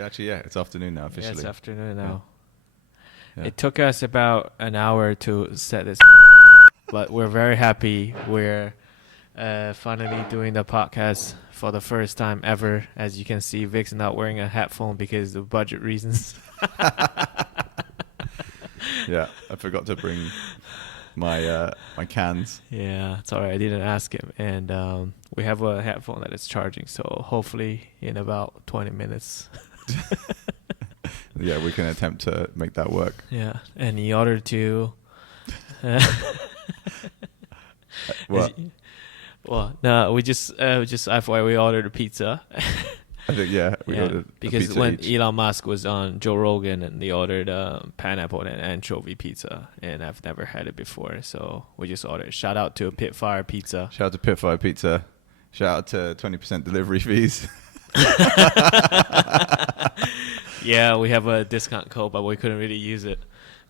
actually, yeah, it's afternoon now officially. Yeah, it's afternoon now. Yeah. It took us about an hour to set this, but we're very happy. We're finally doing the podcast for the first time ever. As you can see, Vic's not wearing a headphone because of budget reasons. Yeah, I forgot to bring my cans. Yeah, it's alright. I didn't ask him, and we have a headphone that is charging. So hopefully, in about 20 minutes. Yeah, we can attempt to make that work. Yeah, and he ordered to. What? Well, no, we just FYI, we ordered a pizza. I think we ordered because a pizza when each. Elon Musk was on Joe Rogan and they ordered pineapple and anchovy pizza, and I've never had it before, so we just ordered. Shout out to Pitfire Pizza. Shout out to Pitfire Pizza. Shout out to 20% delivery fees. Yeah, we have a discount code, but we couldn't really use it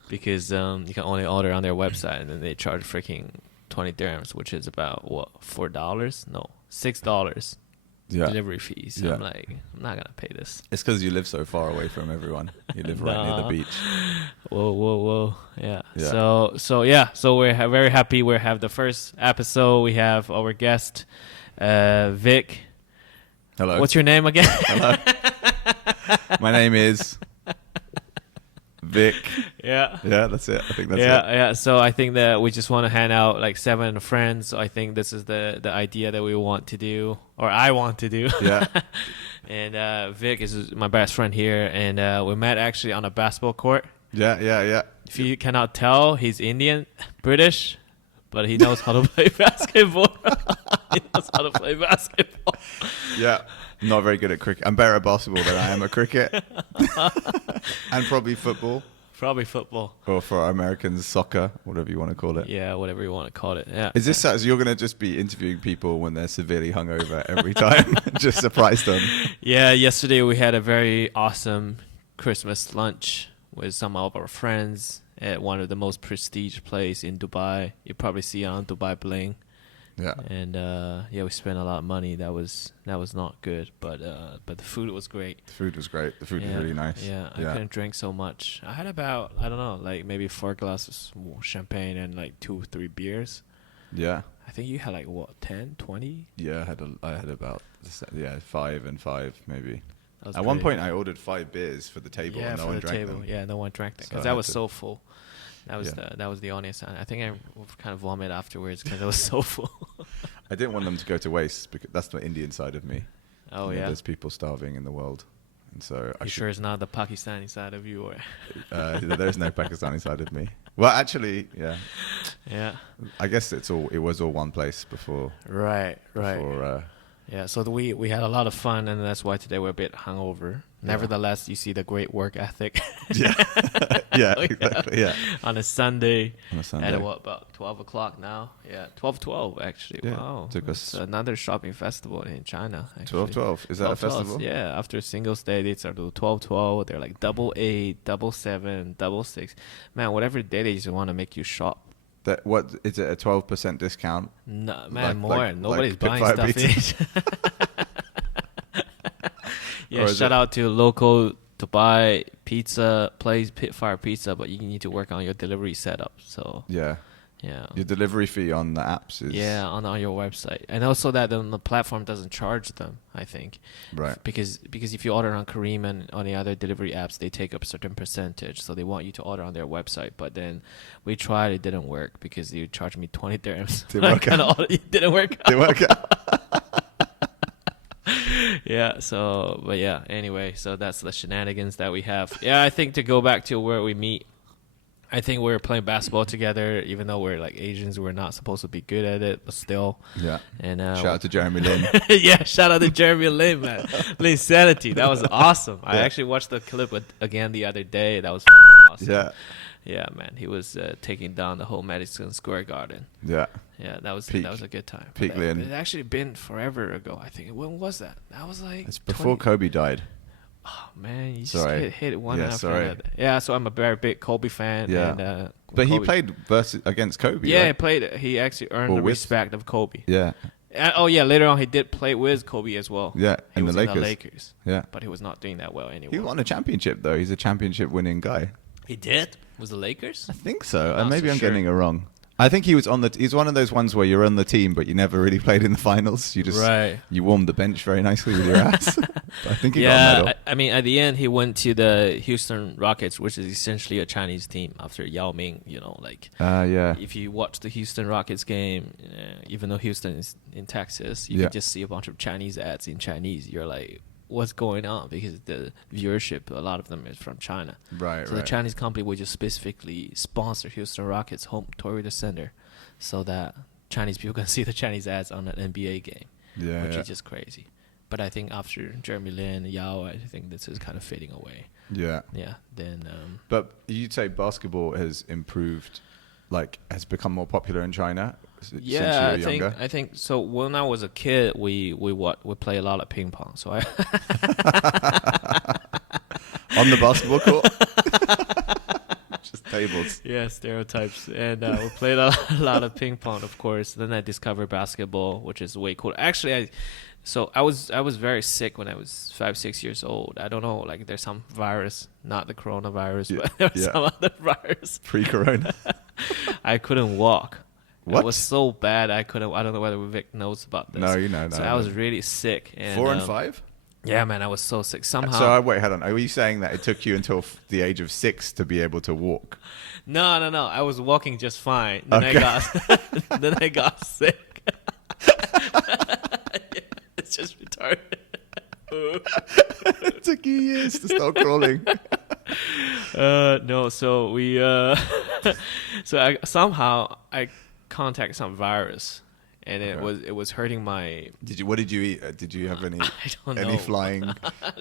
because you can only order on their website, and then they charge freaking 20 dirhams, which is about what, $4? No, $6 delivery fees. So I'm like, I'm not gonna pay this. It's because you live so far away from everyone. You live right near the beach. Whoa. Yeah. So we're very happy. We have the first episode. We have our guest, Vic. Hello. What's your name again? Hello. My name is Vic. Yeah. Yeah, that's it. I think that's it. Yeah. So I think that we just want to hang out like 7 friends. So I think this is the idea that we want to do, or I want to do. Yeah. And Vic is my best friend here, and we met actually on a basketball court. Yeah. If you cannot tell, he's Indian, British, but he knows how to play basketball. He knows how to play basketball. Yeah. I'm not very good at cricket. I'm better at basketball than I am at cricket. And probably football. Probably football. Or for Americans, soccer, whatever you want to call it. Yeah, whatever you want to call it. Yeah. Is this so you're going to just be interviewing people when they're severely hungover every time? Just surprise them. Yeah, yesterday we had a very awesome Christmas lunch with some of our friends at one of the most prestige place in Dubai. You probably see it on Dubai Bling. Yeah. And we spent a lot of money. That was not good, but the food was great. The food was great. The food was really nice. Yeah, I couldn't drink so much. I had about, I don't know, like maybe 4 glasses of champagne and like 2-3 beers. Yeah. I think you had like what, 10, 20? Yeah, I had about 5 and 5 maybe. At great. one point, I ordered 5 beers for the table, and no one drank them. Yeah, no one drank them because So that was so full. That was the honest. I think I kind of vomit afterwards because I was so full. I didn't want them to go to waste because that's the Indian side of me. Oh, You know, yeah. there's people starving in the world, and so You sure it's not the Pakistani side of you, or? there's no Pakistani side of me. Well, actually, yeah. Yeah. I guess it was all one place before. Right. Before, Yeah, so we had a lot of fun, and that's why today we're a bit hungover. Nevertheless, you see the great work ethic. Yeah. Yeah, exactly. Yeah. On a Sunday. At what, about 12 o'clock now? Yeah, 12:12 actually. Yeah, Wow. took us It's another shopping festival in China. Actually. 12:12. Is that a 12:12, festival? Yeah, after Singles Day, they start to 12:12. They're like 88, 77, 66. Man, whatever day they just want to make you shop. What is it? A 12% discount? No, man, more. like Nobody's buying Pitfire stuff. Pizza? Yeah, shout out to local Dubai pizza place, Pitfire Pizza, but you need to work on your delivery setup. So Yeah. yeah, Your delivery fee on the apps is on your website, and also that the platform doesn't charge them. I think right. because if you order on Careem and on the other delivery apps, they take up a certain percentage, so they want you to order on their website. But then we tried, it didn't work because you charged me 20 dirhams. Didn't work out. It didn't work out. Didn't work out. Yeah, so, but yeah, anyway, so that's the shenanigans that we have. Yeah, I think to go back to where we meet, I think we were playing basketball together, even though we're like Asians, we're not supposed to be good at it, but still. Yeah. And Shout out to Jeremy Lin. yeah, shout out to Jeremy Lin, man. Linsanity, that was awesome. I Yeah. actually watched the clip again the other day. That was awesome. Yeah. Yeah, man, he was taking down the whole Madison Square Garden. Yeah. Yeah, that was a good time. Peak But Lin. It actually been forever ago, I think. When was that? That was like It's before Kobe died. Oh man, you just Sorry. hit one Yeah, after sorry. another. Yeah, so I'm a very big Kobe fan. Yeah. And, But he Kobe- played against Kobe. Yeah, right? he played. He actually earned Or the with- respect of Kobe. Yeah. Oh yeah, later on he did play with Kobe as well. Yeah, He and was the in Lakers. the Lakers. Yeah. But he was not doing that well anyway. He won a championship, though. He's a championship winning guy. He did? Was the Lakers? I think so. Not Maybe so I'm sure. getting it wrong. I think he was on the. He's one of those ones where you're on the team, but you never really played in the finals. You just Right. you warmed the bench very nicely with your ass. I think he got a Yeah, medal. I mean, at the end, he went to the Houston Rockets, which is essentially a Chinese team after Yao Ming. You know, like Yeah. if you watch the Houston Rockets game, even though Houston is in Texas, you Yeah. can just see a bunch of Chinese ads in Chinese. You're like, what's going on? Because the viewership, a lot of them is from China. Right. So the Chinese company would just specifically sponsor Houston Rockets home Toyota Center, so that Chinese people can see the Chinese ads on an NBA game, Yeah. which Yeah. is just crazy. But I think after Jeremy Lin, Yao, I think this is kind of fading away. Yeah. Yeah. Then But you'd say basketball has improved, like has become more popular in China since you yeah, were younger. I think so. When I was a kid, we play a lot of ping pong. So I On the basketball court. Just tables. yeah, stereotypes, and we played a lot of ping pong, of course. Then I discovered basketball, which is way cool. Actually, I was very sick when I was 5-6 years old. I don't know, like there's some virus, not the coronavirus, Yeah, but there was yeah. some other virus. Pre-corona. I couldn't walk. What? It was so bad I couldn't. I don't know whether Vic knows about this. No, you know. So I was really sick. And, 4 and 5. Yeah, man, I was so sick. Somehow. So wait, hold on. Are you saying that it took you until the age of 6 to be able to walk? No. I was walking just fine. Then Okay. I got sick. It's just retarded. It took you years to start crawling. No, so we somehow I contact some virus, and Okay. it was hurting my. What did you eat? Did you have any I don't know. any flying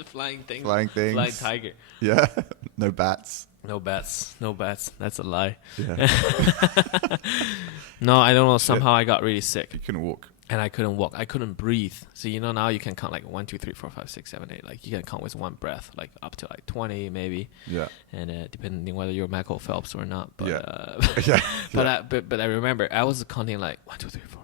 flying things? flying things? Flying tiger. Yeah. No bats. No bats. No bats. That's a lie. Yeah. No, I don't know. Somehow I got really sick. You couldn't walk. And I couldn't walk. I couldn't breathe. So now you can count like 1, 2, 3, 4, 5, 6, 7, 8. Like you can count with one breath, like up to like 20 maybe. Yeah. And depending whether you're Michael Phelps or not. But Yeah. but but I remember I was counting like 1, 2, 3, 4,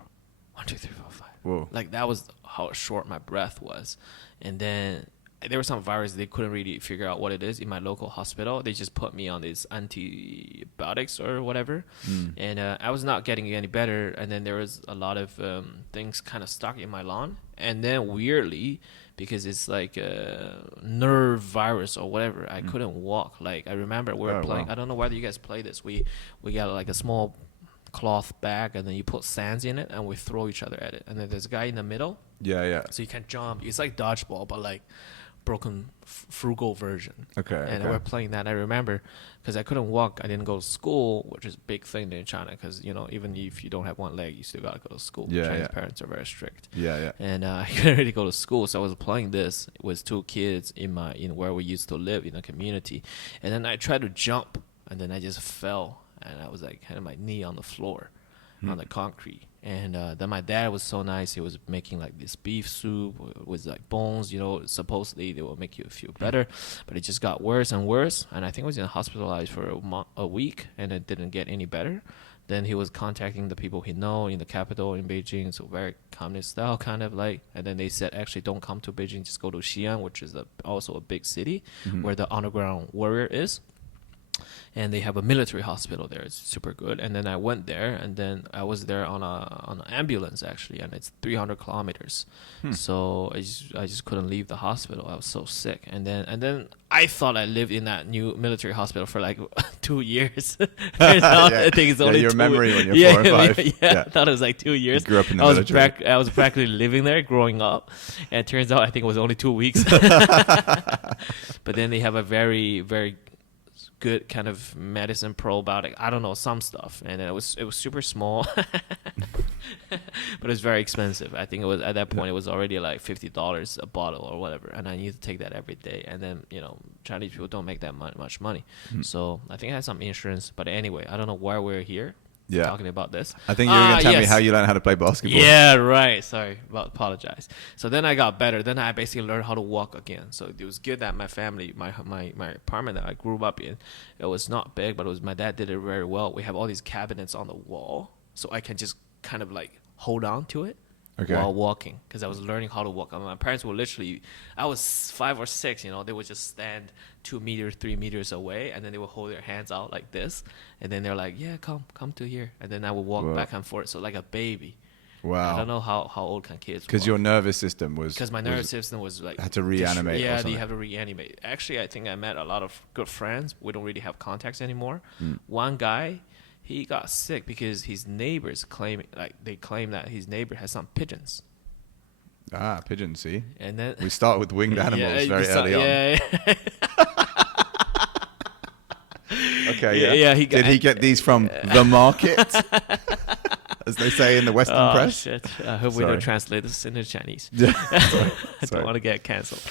1, 2, 3, 4, 5. Whoa. Like that was how short my breath was. And then there was some virus they couldn't really figure out what it is in my local hospital. They just put me on these antibiotics or whatever, and I was not getting any better. And then there was a lot of things kind of stuck in my lung. And then weirdly, because it's like a nerve virus or whatever, I couldn't walk. Like I remember we were playing. Wow. I don't know whether you guys play this. We got like a small cloth bag, and then you put sands in it, and we throw each other at it. And then there's a guy in the middle, Yeah. so you can jump. It's like dodgeball, but like broken frugal version. Okay. And okay. we're playing that. I remember because I couldn't walk. I didn't go to school, which is a big thing in China. Because even if you don't have one leg, you still gotta go to school. Yeah, Chinese yeah. parents are very strict. Yeah. And I couldn't really go to school, so I was playing this with 2 kids in where we used to live in a community. And then I tried to jump, and then I just fell, and I was like had my knee on the floor, on the concrete. And then my dad was so nice. He was making like this beef soup with like bones. Supposedly they will make you feel better, but it just got worse and worse. And I think I was hospitalized for a week, and it didn't get any better. Then he was contacting the people he know in the capital in Beijing, so very communist style kind of like. And then they said, actually, don't come to Beijing, just go to Xi'an, which is also a big city where the underground warrior is. And they have a military hospital there. It's super good. And then I went there, and then I was there on an ambulance actually, and it's 300 kilometers. So I just couldn't leave the hospital. I was so sick. And then I thought I lived in that new military hospital for like 2 years. Turns out I think it's only your 2 memory when you're 4 or 5. Yeah, I thought it was like 2 years. You grew up in the I was military. I was practically living there growing up, and it turns out I think it was only 2 weeks. But then they have a very, very good kind of medicine probiotic. I don't know, some stuff, and it was super small, but it was very expensive. I think it was at that point it was already like $50 a bottle or whatever, and I need to take that every day. And then Chinese people don't make that much money, so I think I had some insurance. But anyway, I don't know why we're here. Yeah. Talking about this. I think you were going to tell me yes. how you learned how to play basketball. Yeah, right. Sorry, apologize. So then I got better. Then I basically learned how to walk again. So it was good that my family, my apartment that I grew up in, it was not big, but my dad did it very well. We have all these cabinets on the wall, so I can just kind of like hold on to it Okay. while walking because I was learning how to walk. My parents were literally, I was 5 or 6, they would just stand 2 meters, 3 meters away, and then they would hold their hands out like this, and then they're like, yeah, come to here, and then I would walk Whoa. back and forth, so like a baby. Wow. I don't know how old can kids Because walk. your nervous system was... Because my nervous system was like... Had to reanimate or Yeah, something. you have to reanimate. Actually, I think I met a lot of good friends. We don't really have contacts anymore. One guy, he got sick because his neighbors claim that his neighbor has some pigeons. Ah, pigeons, see? And then... We start with winged animals very early on. Yeah. Okay, yeah. Yeah, Did he get these from the market? As they say in the Western press? Shit. I hope we Sorry. don't translate this into Chinese. Yeah. I don't Sorry. want to get cancelled.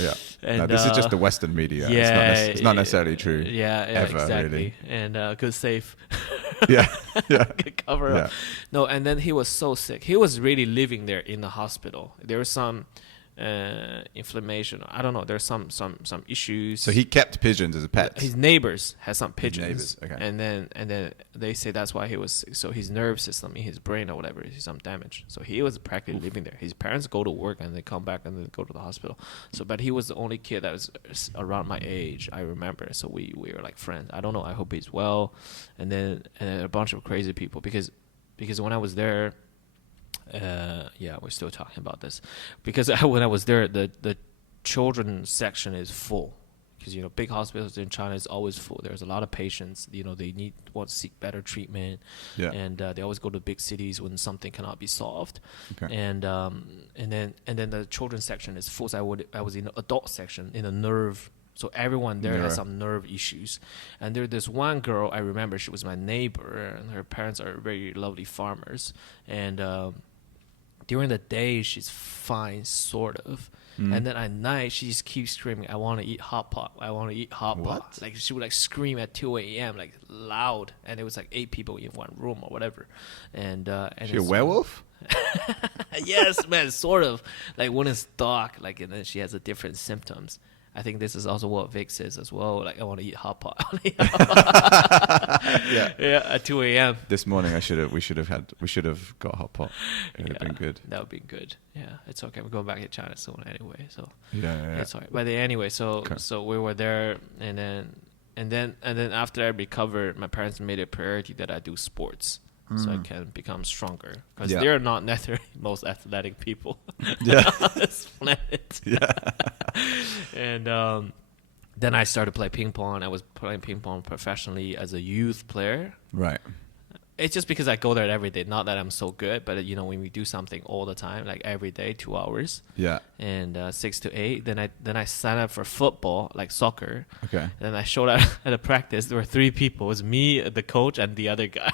Yeah. And, No, this is just the Western media. It's not necessarily true. Yeah, ever, exactly. really. And good save. Yeah. Good cover up. No, and then he was so sick. He was really living there in the hospital. There was some inflammation. I don't know. There's some issues. So he kept pigeons as a pet. His neighbors had some pigeons. neighbors, okay. And then they say that's why he was sick. So his nerve system in his brain or whatever is some damage. So he was practically living there. His parents go to work and they come back and then go to the hospital. So but he was the only kid that was around my age, I remember. So we were like friends. I don't know. I hope he's well. And then a bunch of crazy people because when I was there, we're still talking about this because when I was there, the children's section is full because big hospitals in China is always full. There's a lot of patients. They want to seek better treatment, and they always go to big cities when something cannot be solved. Okay. And then the children's section is full. So I was in the adult section in the nerve. So everyone there has some nerve issues. And there's this one girl, I remember, she was my neighbor, and her parents are very lovely farmers. And during the day, she's fine, sort of. And then at night, she just keeps screaming, I want to eat hot pot. I want to eat hot pot. Like, she would, scream at 2 a.m., loud. And it was, 8 people in one room or whatever. And She a werewolf? Yes, man, sort of. When it's dark, and then she has different symptoms. I think this is also what Vic says as well. I want to eat hot pot. Yeah, at 2 a.m. This morning we should have got hot pot. It would have been good. That would be good. Yeah, it's okay. We're going back to China soon anyway, so Yeah. it's alright. But anyway, so we were there, and then after I recovered, my parents made it a priority that I do sports. So I can become stronger because they're not necessarily most athletic people on this planet. Yeah. And then I started to play ping pong. I was playing ping pong professionally as a youth player. Right. It's just because I go there every day. Not that I'm so good, but when we do something all the time, every day, 2 hours. Yeah. And 6 to 8. Then I signed up for football, socker. Okay. And then I showed up at a practice. There were 3 people. It was me, the coach, and the other guy.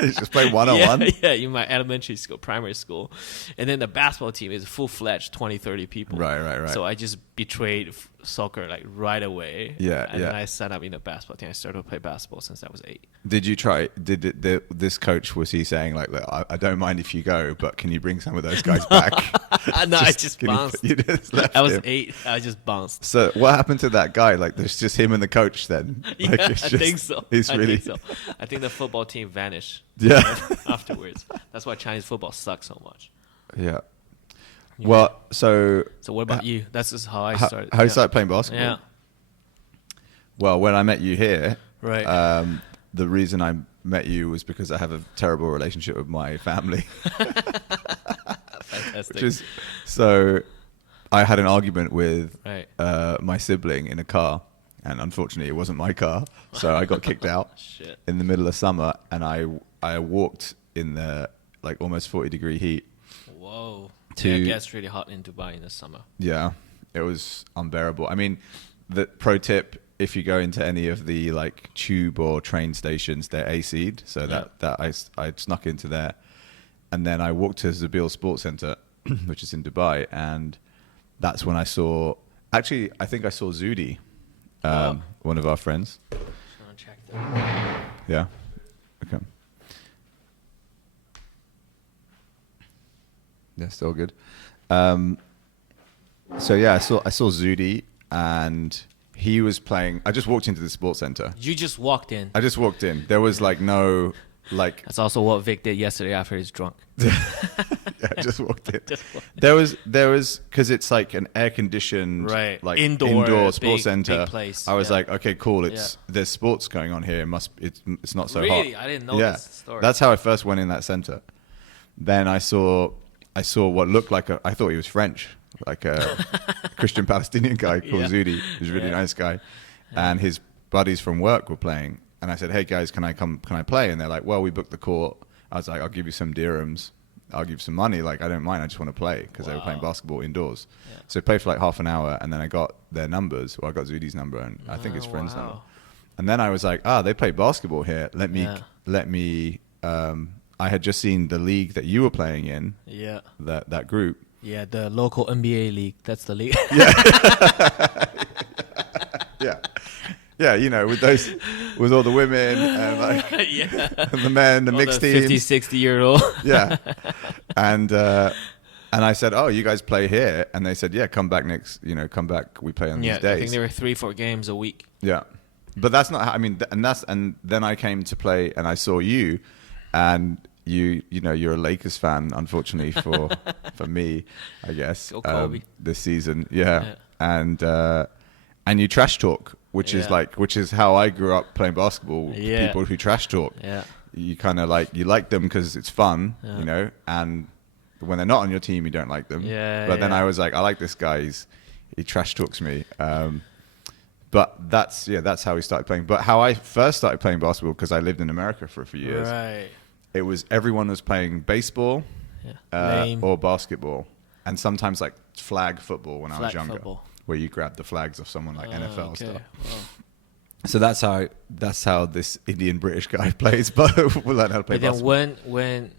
You just play one-on-one? Yeah, in my elementary school, primary school. And then the basketball team is full-fledged 20, 30 people. Right. So I just betrayed soccer right away. Yeah, and then I signed up in the basketball team. I started to play basketball since I was 8. Did you try, this coach, was he saying I don't mind if you go, but can you bring some of those guys back? No, I just bounced. You just left I was him. 8. I just bounced. So what happened to that guy? There's just him and the coach then? Yeah, I think so. I think so. I think the football team vanished. Yeah. Afterwards. That's why Chinese football sucks so much. Yeah. Well, so what about you? That's just how I started. How you started playing basketball? Yeah. Well, when I met you here, right. The reason I met you was because I have a terrible relationship with my family. Fantastic. So I had an argument with right. my sibling in a car, and unfortunately it wasn't my car, so I got kicked out Shit. in the middle of summer, and I walked in the almost 40-degree heat. Whoa. It gets really hot in Dubai in the summer. Yeah, it was unbearable. I mean, the pro tip, if you go into any of the tube or train stations, they're AC'd, so that I snuck into there. And then I walked to Zabil Sports Center, which is in Dubai, and that's when I saw, actually, I think I saw Zudi, one of our friends. Check that. Yeah. Okay. Yeah, still good. So yeah, I saw Zudi, and he was playing. I just walked into the sports center. You just walked in. I just walked in. There was no. That's also what Vic did yesterday after he's drunk. Yeah, just walked in. Just walked There was because it's like an air conditioned, Right. like Indoor, sports big center. place. I was Yeah. like, okay, cool. There's sports going on here. It's not so hot. Really? I didn't know this story. That's how I first went in that center. Then I saw what looked like I thought he was French, like a Christian Palestinian guy called Zudi. He was a really nice guy, and his buddies from work were playing. And I said, hey guys, can I play? And they're like, well, we booked the court. I was like, I'll give you some dirhams. I'll give you some money. Like, I don't mind. I just want to play because they were playing basketball indoors. Yeah. So I played for like half an hour, and then I got their numbers. Well, I got Zudi's number, and I think his friend's number. And then I was like, they play basketball here. Let me. I had just seen the league that you were playing in. Yeah. That group. Yeah, the local NBA league. That's the league. Yeah. Yeah. Yeah, you know, with all the women and like and the men, the all mixed teams. 50, 60-year-old. Yeah. And I said, oh, you guys play here? And they said, yeah, come back come back. We play on these days. I think there were 3-4 games a week. Yeah. But that's not how, I mean, and then I came to play and I saw you and you know, you're a Lakers fan, unfortunately for me, I guess. Go Kobe. This season. Yeah. And you trash talk. Which is how I grew up playing basketball. Yeah. People who trash talk. Yeah. You kind of you like them because it's fun, you know, and when they're not on your team, you don't like them. Yeah. But then I was like, I like this guy. He trash talks me. But that's how we started playing. But how I first started playing basketball, because I lived in America for a few years. Right. It was everyone was playing baseball or basketball, and sometimes like flag football when I was younger. Football. Where you grab the flags of someone like NFL stuff. Wow. So that's how this Indian British guy plays, but we learn how to play basketball. Then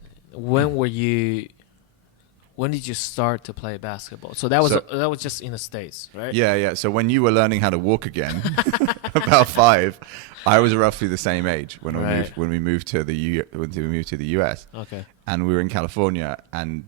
when did you start to play basketball? So that was just in the States, right? Yeah. So when you were learning how to walk again, about 5, I was roughly the same age when we moved to the US. Okay. And we were in California, and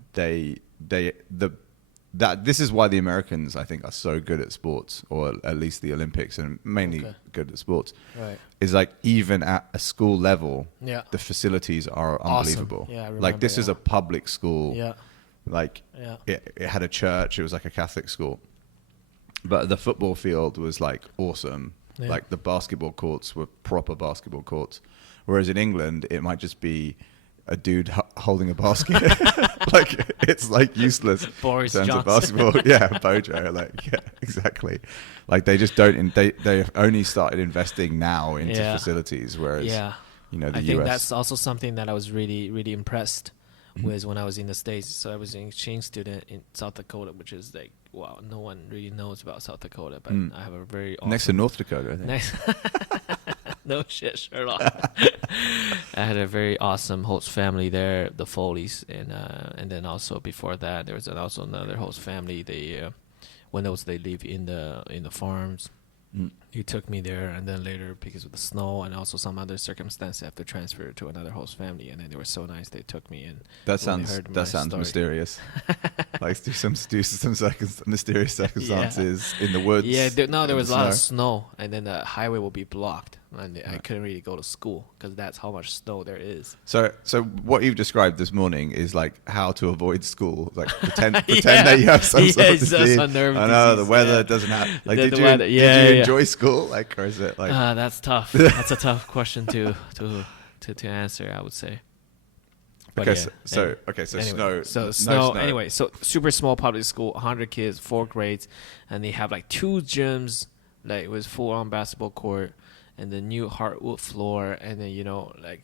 this is why the Americans, I think, are so good at sports, or at least the Olympics, and mainly good at sports. Right. Is like even at a school level, the facilities are unbelievable. Awesome. Yeah, I remember, like this is a public school. Yeah. Like it had a church. It was like a Catholic school, but the football field was like awesome. Yeah. Like the basketball courts were proper basketball courts, whereas in England it might just be a dude holding a basket. Like it's like useless Boris in terms Johnson. of basketball. Yeah, Bojo. Like exactly. Like they just don't. They only started investing now into facilities, whereas you know the US. I think that's also something that I was really really impressed with when I was in the States. So I was an exchange student in South Dakota, which is like wow, no one really knows about South Dakota, but I have a very awesome next to North Dakota. I think. Next. No shit, Sherlock. I had a very awesome host family there, the Foleys, and then also before that there was also another host family. They when they live in the farms. He took me there, and then later because of the snow and also some other circumstance, I have to transfer to another host family. And then they were so nice; they took me in. That sounds mysterious. Like do some mysterious circumstances in the woods. Yeah, there was a lot of snow, and then the highway will be blocked, and I couldn't really go to school because that's how much snow there is. So what you've described this morning is like how to avoid school. Like pretend that you have some sort of disease. I know the weather doesn't have. Like did you enjoy school? Like, or is it like? That's tough. That's a tough question to answer, I would say. But snow. Anyway, so super small public school, 100 kids, 4 grades, and they have like 2 gyms, like it was full-on basketball court, and the new hardwood floor, and then you know like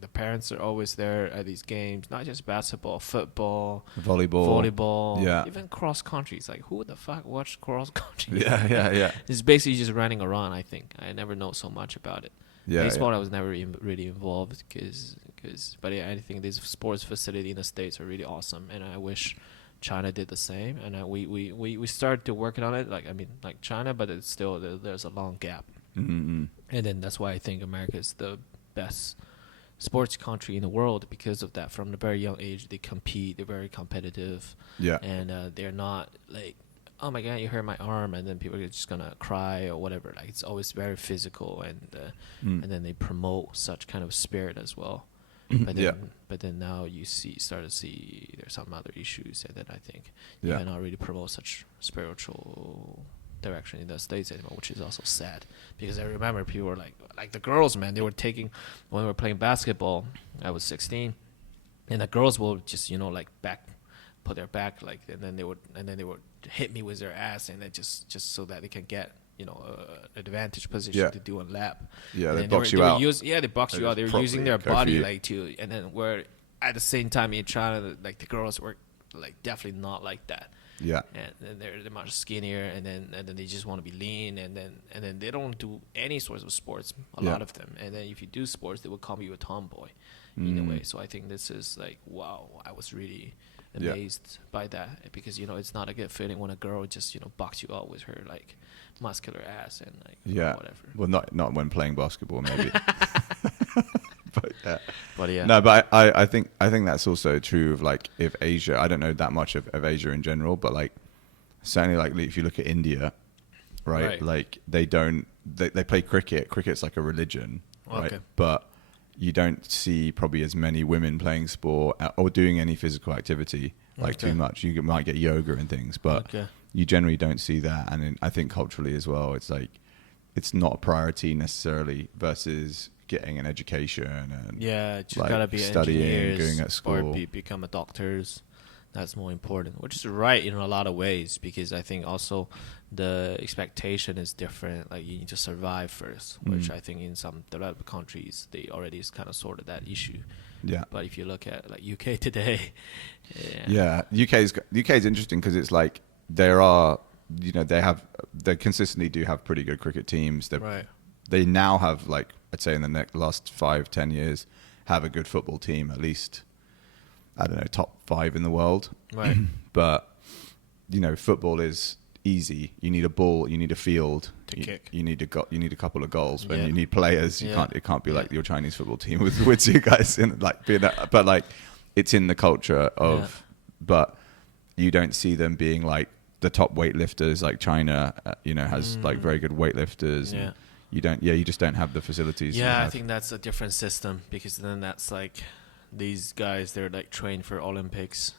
the parents are always there at these games, not just basketball, football, volleyball, even cross country. It's like who the fuck watched cross country? Yeah. It's basically just running around. I think I never know so much about it. Baseball, I was never really involved but I think these sports facility in the States are really awesome, and I wish China did the same. And we started to working on it, like China, but it's still there's a long gap. Mm-hmm. And then that's why I think America is the best sports country in the world because of that. From a very young age, they compete. They're very competitive. Yeah, and they're not like, oh my god, you hurt my arm, and then people are just gonna cry or whatever. Like it's always very physical, and then they promote such kind of spirit as well. But then, Yeah. but then now you start to see there's some other issues, and then I think you Yeah. cannot really promote such spiritual direction in the States anymore, which is also sad. Because I remember people were like the girls, man, they were taking, when we were playing basketball, I was 16, and the girls will just, like put their back, like, and then they would hit me with their ass, and then just so that they can get, advantage position Yeah. to do a lap. Yeah, And they then box you out. They box They you out. just They were using their properly go for body you. like to, and then where at the same time in China, like the girls were like definitely not like that. Yeah. And then they're much skinnier, and then they just want to be lean, and then they don't do any sorts of sports. A Yeah. lot of them, and then if you do sports, they will call you a tomboy, in a way. So I think this is like, wow, I was really amazed by that, because it's not a good feeling when a girl just box you out with her like muscular ass and like whatever. Well, not when playing basketball, maybe. But yeah. No, but I think that's also true of like if Asia. I don't know that much of Asia in general, but like certainly like if you look at India, right? Like they play cricket. Cricket's like a religion, right? Okay. But you don't see probably as many women playing sport or doing any physical activity like too much. You might get yoga and things, but you generally don't see that. And I think culturally as well, it's like it's not a priority necessarily versus getting an education and just like gotta be studying, engineers going at school, or become a doctors. That's more important, which is right in a lot of ways, because I think also the expectation is different. Like you need to survive first, which I think in some developed countries they already kind of sorted that issue. Yeah. But if you look at like UK today, UK's interesting because it's like there are they consistently do have pretty good cricket teams. They now have, like I'd say in the last 5-10 years, have a good football team, at least, I don't know, top 5 in the world. Right. But, football is easy. You need a ball, you need a field to kick. You need a couple of goals, but Yeah. you need players. It can't be like Yeah. your Chinese football team with two guys in like being but like it's in the culture of but you don't see them being like the top weightlifters like China has like very good weightlifters. Yeah. You just don't have the facilities. Yeah, I think that's a different system, because then that's like these guys, they're like trained for Olympics.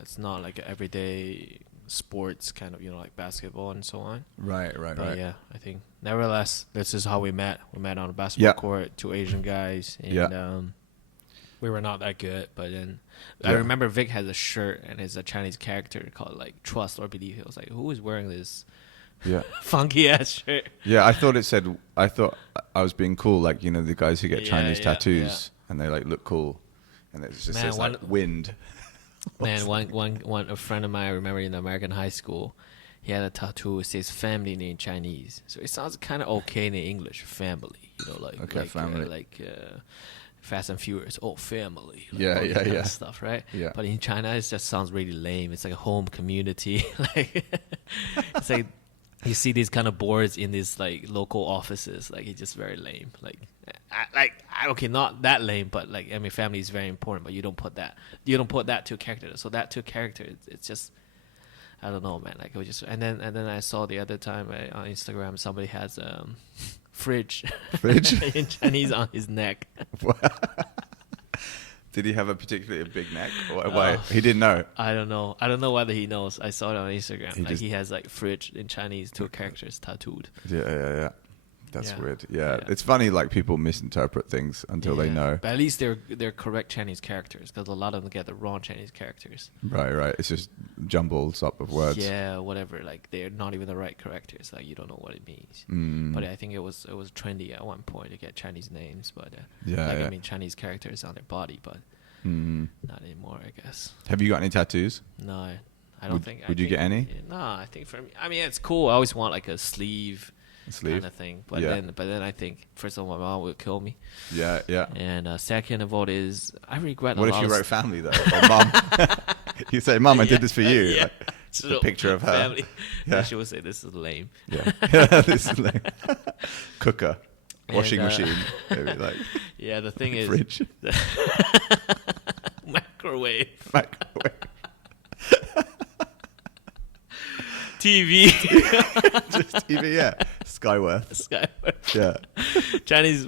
It's not like everyday sports kind of, like basketball and so on. Right. But yeah, I think nevertheless, this is how we met. We met on a basketball court, 2 Asian guys, and we were not that good. But then I remember Vic has a shirt and it's a Chinese character called like Trust or Believe. He was like, who is wearing this funky ass shirt? Yeah, I thought I was being cool, like the guys who get Chinese tattoos and they like look cool, and it just says like wind. Man, one a friend of mine, I remember in American high school, he had a tattoo that says family in Chinese, so it sounds kind of okay in English, family, family, Fast and Furious, family, kind of stuff, right? Yeah. But in China, it just sounds really lame. It's like a home community, like it's like you see these kind of boards in these like local offices, like it's just very lame. Okay, not that lame, but like I mean, family is very important, but you don't put that to a character. So that to a character, it's just, I don't know, man. Like it was just, and then I saw the other time on Instagram somebody has fridge in Chinese on his neck. Did he have a particularly big neck? Why? He didn't know. I don't know whether he knows. I saw it on Instagram. He has like fridge in Chinese, 2 characters tattooed. Yeah. That's weird. Yeah, it's funny. Like people misinterpret things until they know. But at least they're correct Chinese characters, because a lot of them get the wrong Chinese characters. Right. It's just jumbles up of words. Yeah, whatever. Like they're not even the right characters. Like you don't know what it means. But I think it was trendy at one point to get Chinese names, but I mean Chinese characters on their body, but not anymore, I guess. Have you got any tattoos? No, I don't think. Would you get any? No, I think for me, I mean it's cool. I always want like a sleeve. Kind of thing, but then I think first of all, my mom would kill me. Yeah. And second of all is I regret. What if you wrote family though, or mom? You say, "Mom, I did this for you." Yeah. Like, just a picture of her. Family. Yeah. She would say, "This is lame." Yeah, this is lame. Cooker, washing machine. Maybe like. Yeah, the thing is. Fridge. Microwave. TV. Just TV, yeah. Skyworth. Skyworth. Yeah. Chinese,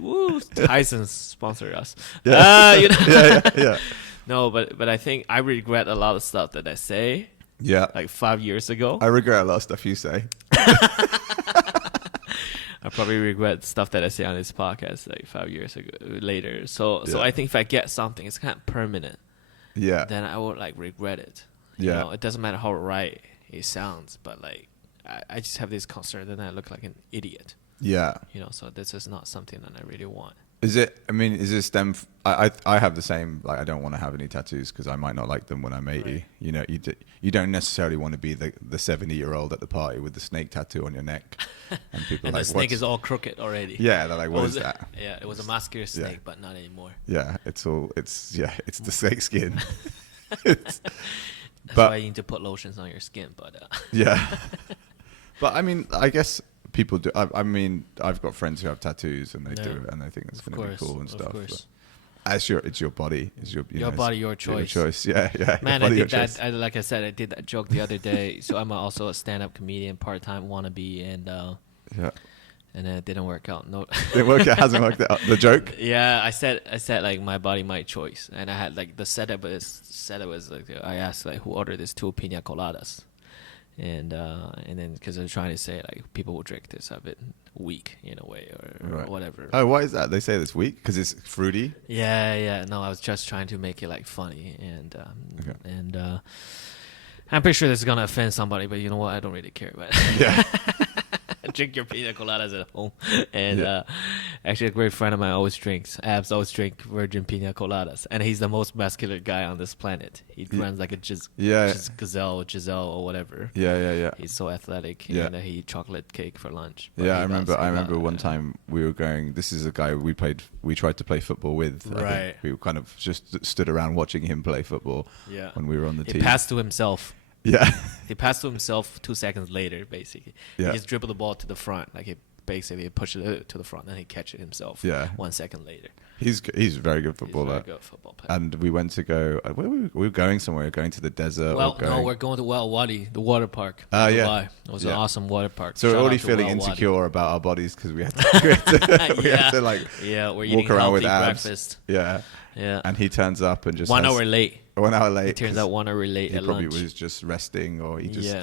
Tyson's sponsor us. Yeah. You know? Yeah. No, but I think I regret a lot of stuff that I say Yeah. like 5 years ago. I regret a lot of stuff you say. I probably regret stuff that I say on this podcast like 5 years ago later. So I think if I get something, it's kind of permanent. Yeah. Then I would like regret it. Yeah. You know, it doesn't matter how right it sounds, but like I just have this concern that I look like an idiot. Yeah. You know, so this is not something that I really want. Is it? I mean, is this stem? I have the same. Like, I don't want to have any tattoos because I might not like them when I'm 80. Right. You know, you don't necessarily want to be the 70-year-old at the party with the snake tattoo on your neck, and people And are like, the snake "What's-" is all crooked already. Yeah, they're like, what is it? that? Yeah, it was a muscular snake, but not anymore. Yeah, it's the snake skin. That's but- why you need to put lotions on your skin. But Yeah, but I mean, I guess people do. I mean, I've got friends who have tattoos and they do it, and I think it's going to be cool and stuff. Course. It's your body. It's your Your body, your choice. Your choice. Yeah. Man, your I body, did your that. choice. Like I said, I did that joke the other day. So I'm also a stand-up comedian, part-time wannabe, and Yeah. and it didn't work out. No, It hasn't worked out. The joke. Yeah, I said like my body, my choice, and I had like the setup was like I asked like who ordered these 2 pina coladas, and then because they're trying to say like people will drink this a bit weak in a way or whatever. Oh, why is that? They say this week because it's fruity. Yeah. No, I was just trying to make it like funny, and Okay. and I'm pretty sure this is gonna offend somebody, but you know what? I don't really care about it. Yeah. Drink your pina coladas at home. And Yeah. actually, a great friend of mine always drinks. Abs always drink virgin pina coladas, and he's the most muscular guy on this planet. He runs like a Giselle or whatever. Yeah. He's so athletic, Yeah. and he eat chocolate cake for lunch. But Yeah, he I loves- remember he lo- one time we were going. This is a guy we tried to play football with. I Right. think. We kind of just stood around watching him play football. Yeah. When we were on the He team. passed to himself. Yeah. He passed to himself 2 seconds later, basically. Yeah. He just dribbled the ball to the front, like he basically pushed it to the front, and he catch it himself. Yeah. 1 second later. He's a very good He's a footballer. very good football player. And we went to go. We were going somewhere. Going to the desert. Well, or going, no, we're going to Well Wadi, the water park. in Yeah. Dubai. It was an Yeah. awesome water park. So we're Shout already out to feeling Well Wadi. insecure about our bodies because we had to, we had to like Yeah, we're walk eating around with healthy abs. breakfast. Yeah. Yeah. And he turns up and just 1 has- hour late. 1 hour late. It turns 'cause out 1 hour late he at probably lunch. was just resting, or he just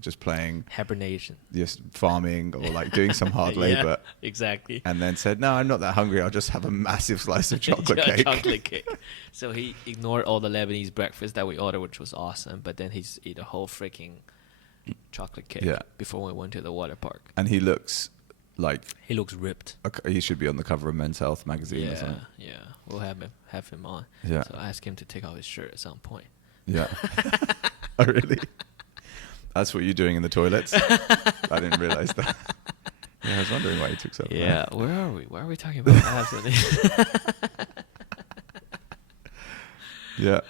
just playing, Hibernation. just farming, or like doing some hard Yeah, labor. exactly. And then said, "No, I'm not that hungry. I'll just have a massive slice of chocolate cake." Chocolate cake. So he ignored all the Lebanese breakfast that we ordered, which was awesome. But then he's ate a whole freaking chocolate cake Yeah. before we went to the water park. And he looks like He looks ripped. he should be on the cover of Men's Health magazine or Yeah, something. yeah. We'll have him on. Yeah. So I asked him to take off his shirt at some point. Yeah. Oh, really? That's what you're doing in the toilets? I didn't realize that. Yeah, I was wondering why you took so long. Yeah. Where are we? Why are we talking about abs? Yeah.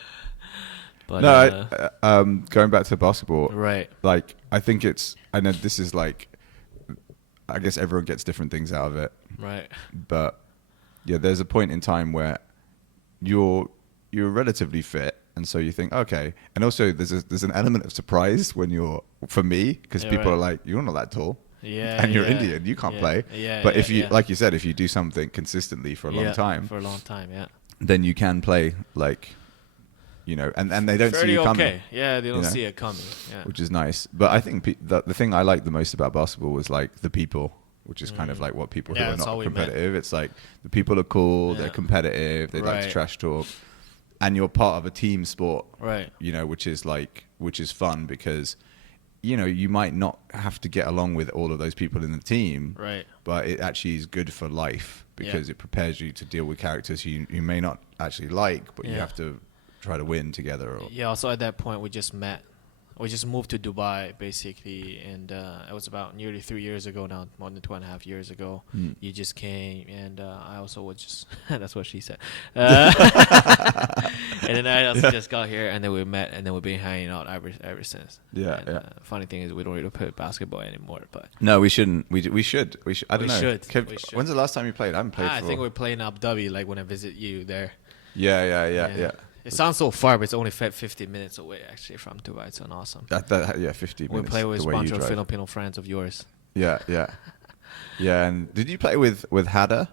But, No, going back to basketball. right. Like, I think I know this is like, I guess everyone gets different things out of it. Right. But yeah, there's a point in time where you're relatively fit, and so you think, okay. And also there's an element of surprise when for me, because Yeah, people right. are like, you're not that tall. Yeah. And you're yeah. Indian, you can't Yeah. play. Yeah. But yeah, if you, yeah. like you said, if you do something consistently for a long Yeah, time, For a long time, yeah. then you can play, like, you know, and they don't see Fairly you coming. okay. Yeah, they don't know? see it coming. Yeah. Which is nice. But I think the thing I like the most about basketball was like the people, which is kind of like what people Yeah, who are that's all not we competitive. It's like the people are cool, Yeah. they're competitive, they like to Right. trash talk, and you're part of a team sport, Right. you know, which is fun because, you know, you might not have to get along with all of those people in the team, Right. but it actually is good for life because Yeah. it prepares you to deal with characters you may not actually like, but you Yeah. have to try to win together. Or, Yeah. Also, at that point, we just met. We just moved to Dubai, basically, and it was about nearly 3 years ago now, more than 2.5 years ago. Mm. You just came, and I also was just. That's what she said. And then I also just got here, and then we met, and then we've been hanging out ever since. Yeah, And, yeah. Funny thing is, we don't really play basketball anymore, but No, we shouldn't. We should. I don't We know. should. Kev, We should. When's the last time you played? I haven't played I for. think we're playing Abu Dhabi, like when I visit you there. Yeah. It sounds so far, but it's only 50 minutes away actually from Dubai. It's awesome. Yeah, 50 We minutes. play with a the way bunch you of drive. Filipino friends of yours. Yeah. And did you play with Hada?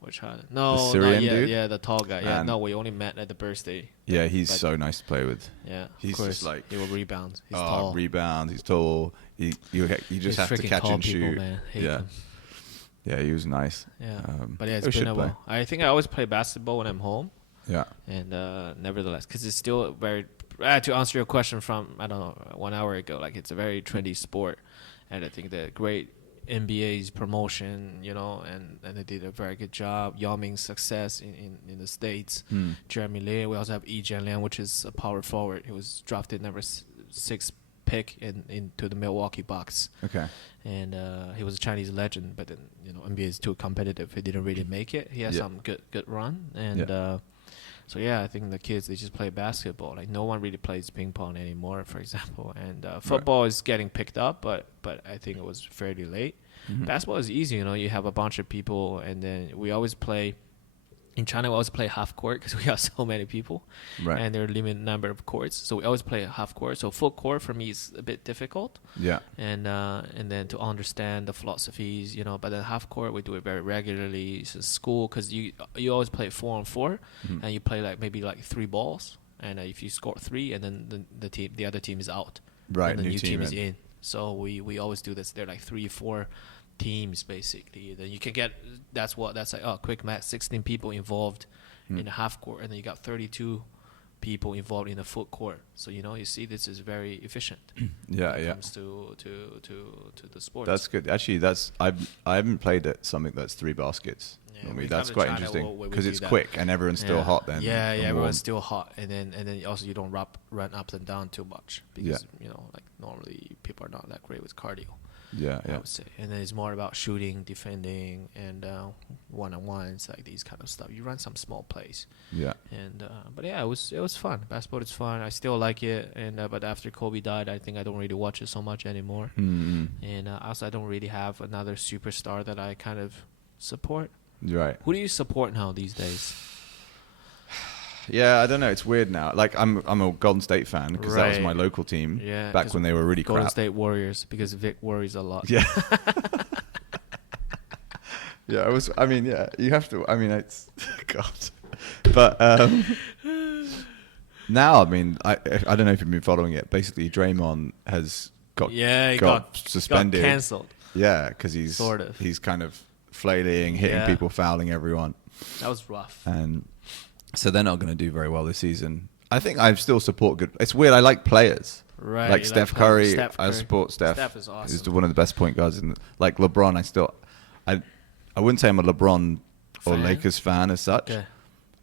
Which no, The Syrian not yet. dude? Yeah, the tall guy. Yeah, And- no, we only met at the birthday. Yeah, he's But- so nice to play with. Yeah, He's of course. just like he will rebound. He's tall. rebounds. He's tall. You just These have to freaking catch tall and people, shoot. man. Hate Yeah, them. yeah, he was nice. Yeah, but we yeah, it's should been a play. while. I think I always play basketball when I'm home, Yeah, and nevertheless, because it's still very. To answer your question from I don't know 1 hour ago, like it's a very trendy sport, and I think the great NBA's promotion, and they did a very good job. Yao Ming's success in the States. Jeremy Lin. We also have Yi Jianlian, which is a power forward. He was drafted number 6 pick into the Milwaukee Bucks. okay. And he was a Chinese legend, but then NBA is too competitive. He didn't really make it. He had some good run, and so yeah, I think the kids they just play basketball. Like no one really plays ping pong anymore, for example. And football is getting picked up, but I think it was fairly late. Basketball is easy, you have a bunch of people, and then we always play. In China, we always play half court because we have so many people, Right. and there are a limited number of courts. So we always play half court. So full court for me is a bit difficult. Yeah, And then to understand the philosophies, but then half court we do it very regularly. It's in school because you always play 4-on-4, and you play maybe 3 balls, and if you score 3, and then the other team is out, right. and the new team is in. in. So we always do this. They're 3-4 teams basically. Then you can get that's quick match, 16 people involved in a half court, and then you got 32 people involved in the full court. So you see this is very efficient. Yeah, when it yeah. comes to the sports. That's good. Actually, I haven't played at something that's 3 baskets. Yeah, Normally. we That's come to quite China, interesting we because do it's that. quick and everyone's still hot. Then Yeah, and everyone's warm. still hot, and then also you don't run up and down too much because normally people are not that great with cardio. Yeah, I yeah. would say, and then it's more about shooting, defending, and one-on-ones, like these kind of stuff. You run some small plays, Yeah. and but yeah, it was fun. Basketball is fun. I still like it, and but after Kobe died, I think I don't really watch it so much anymore. Mm-hmm. And also, I don't really have another superstar that I kind of support. Right. Who do you support now these days? Yeah, I don't know. It's weird now. Like I'm a Golden State fan because that was Right. my local team Yeah, back 'cause when they were really Golden crap. State Warriors, because Vic worries a lot. Yeah. Yeah, I was. I mean, yeah, you have to. I mean, it's God. But now, I mean, I don't know if you've been following it. Basically, Draymond has got He got suspended. got canceled. Yeah, because he's Sort of. he's kind of flailing, hitting Yeah. people, fouling everyone, That was rough. and so they're not going to do very well this season. I think I still support good. It's weird. I like players. Right. Like you Steph how- Curry, Steph I Curry. support Steph. Steph is awesome. He's one of the best point guards in like LeBron. I wouldn't say I'm a LeBron or Fan? Lakers fan as such, Okay.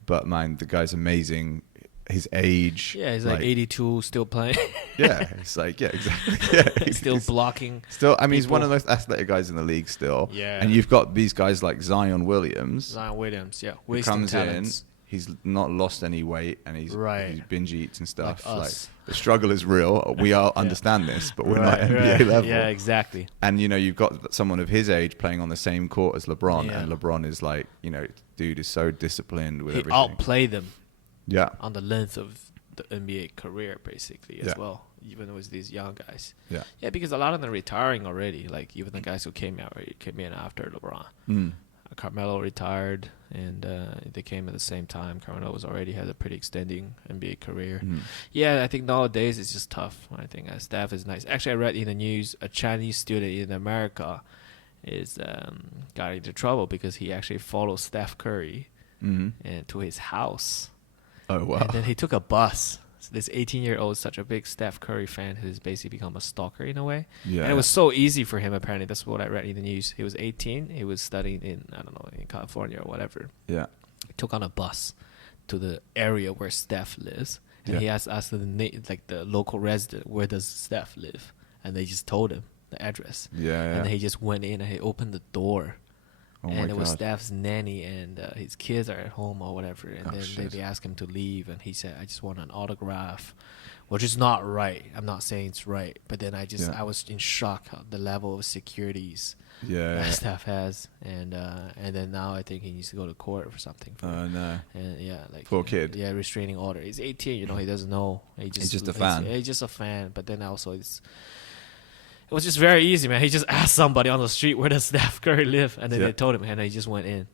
but man, the guy's amazing. His age. Yeah, he's like 82, still playing. Yeah, it's like exactly. Yeah, Still blocking. Still, I mean, he's one people. of the most athletic guys in the league still. Yeah. And you've got these guys like Zion Williams. Zion Williams, yeah. Who Wasting comes talents. in, he's not lost any weight, and he's binge eats and stuff. Like us. the struggle is real. We all understand this, but we're not NBA level. Yeah, exactly. And you've got someone of his age playing on the same court as LeBron, Yeah. and LeBron is like, dude is so disciplined with He everything. outplayed them Yeah, on the length of the NBA career, basically, as Yeah. well, even with these young guys. yeah, Yeah, because a lot of them are retiring already. Like, even the guys who came in after LeBron. Carmelo retired, and they came at the same time. Carmelo had a pretty extending NBA career. Yeah, I think nowadays it's just tough. I think staff is nice. Actually, I read in the news a Chinese student in America is got into trouble because he actually followed Steph Curry and to his house. Oh wow! And then he took a bus. So this 18-year-old, such a big Steph Curry fan, who's basically become a stalker in a way. Yeah, And it was so easy for him, apparently. That's what I read in the news. He was 18. He was studying in California or whatever. yeah, He took on a bus to the area where Steph lives. And he asked the local resident, where does Steph live? And they just told him the address. yeah. And then he just went in and he opened the door. Oh And my it was God. Steph's nanny, and his kids are at home or whatever. And Oh, then shit. they asked him to leave, and he said, "I just want an autograph," which is not right. I'm not saying it's right, but then I was in shock at the level of securities Yeah. that Steph has, and then now I think he needs to go to court for something. Oh no. And Poor kid. Yeah, restraining order. He's 18. He doesn't know. He's just a fan. He's just a fan, but then also it was just very easy, man. He just asked somebody on the street, where does Steph Curry live? And then Yeah. they told him, and he just went in.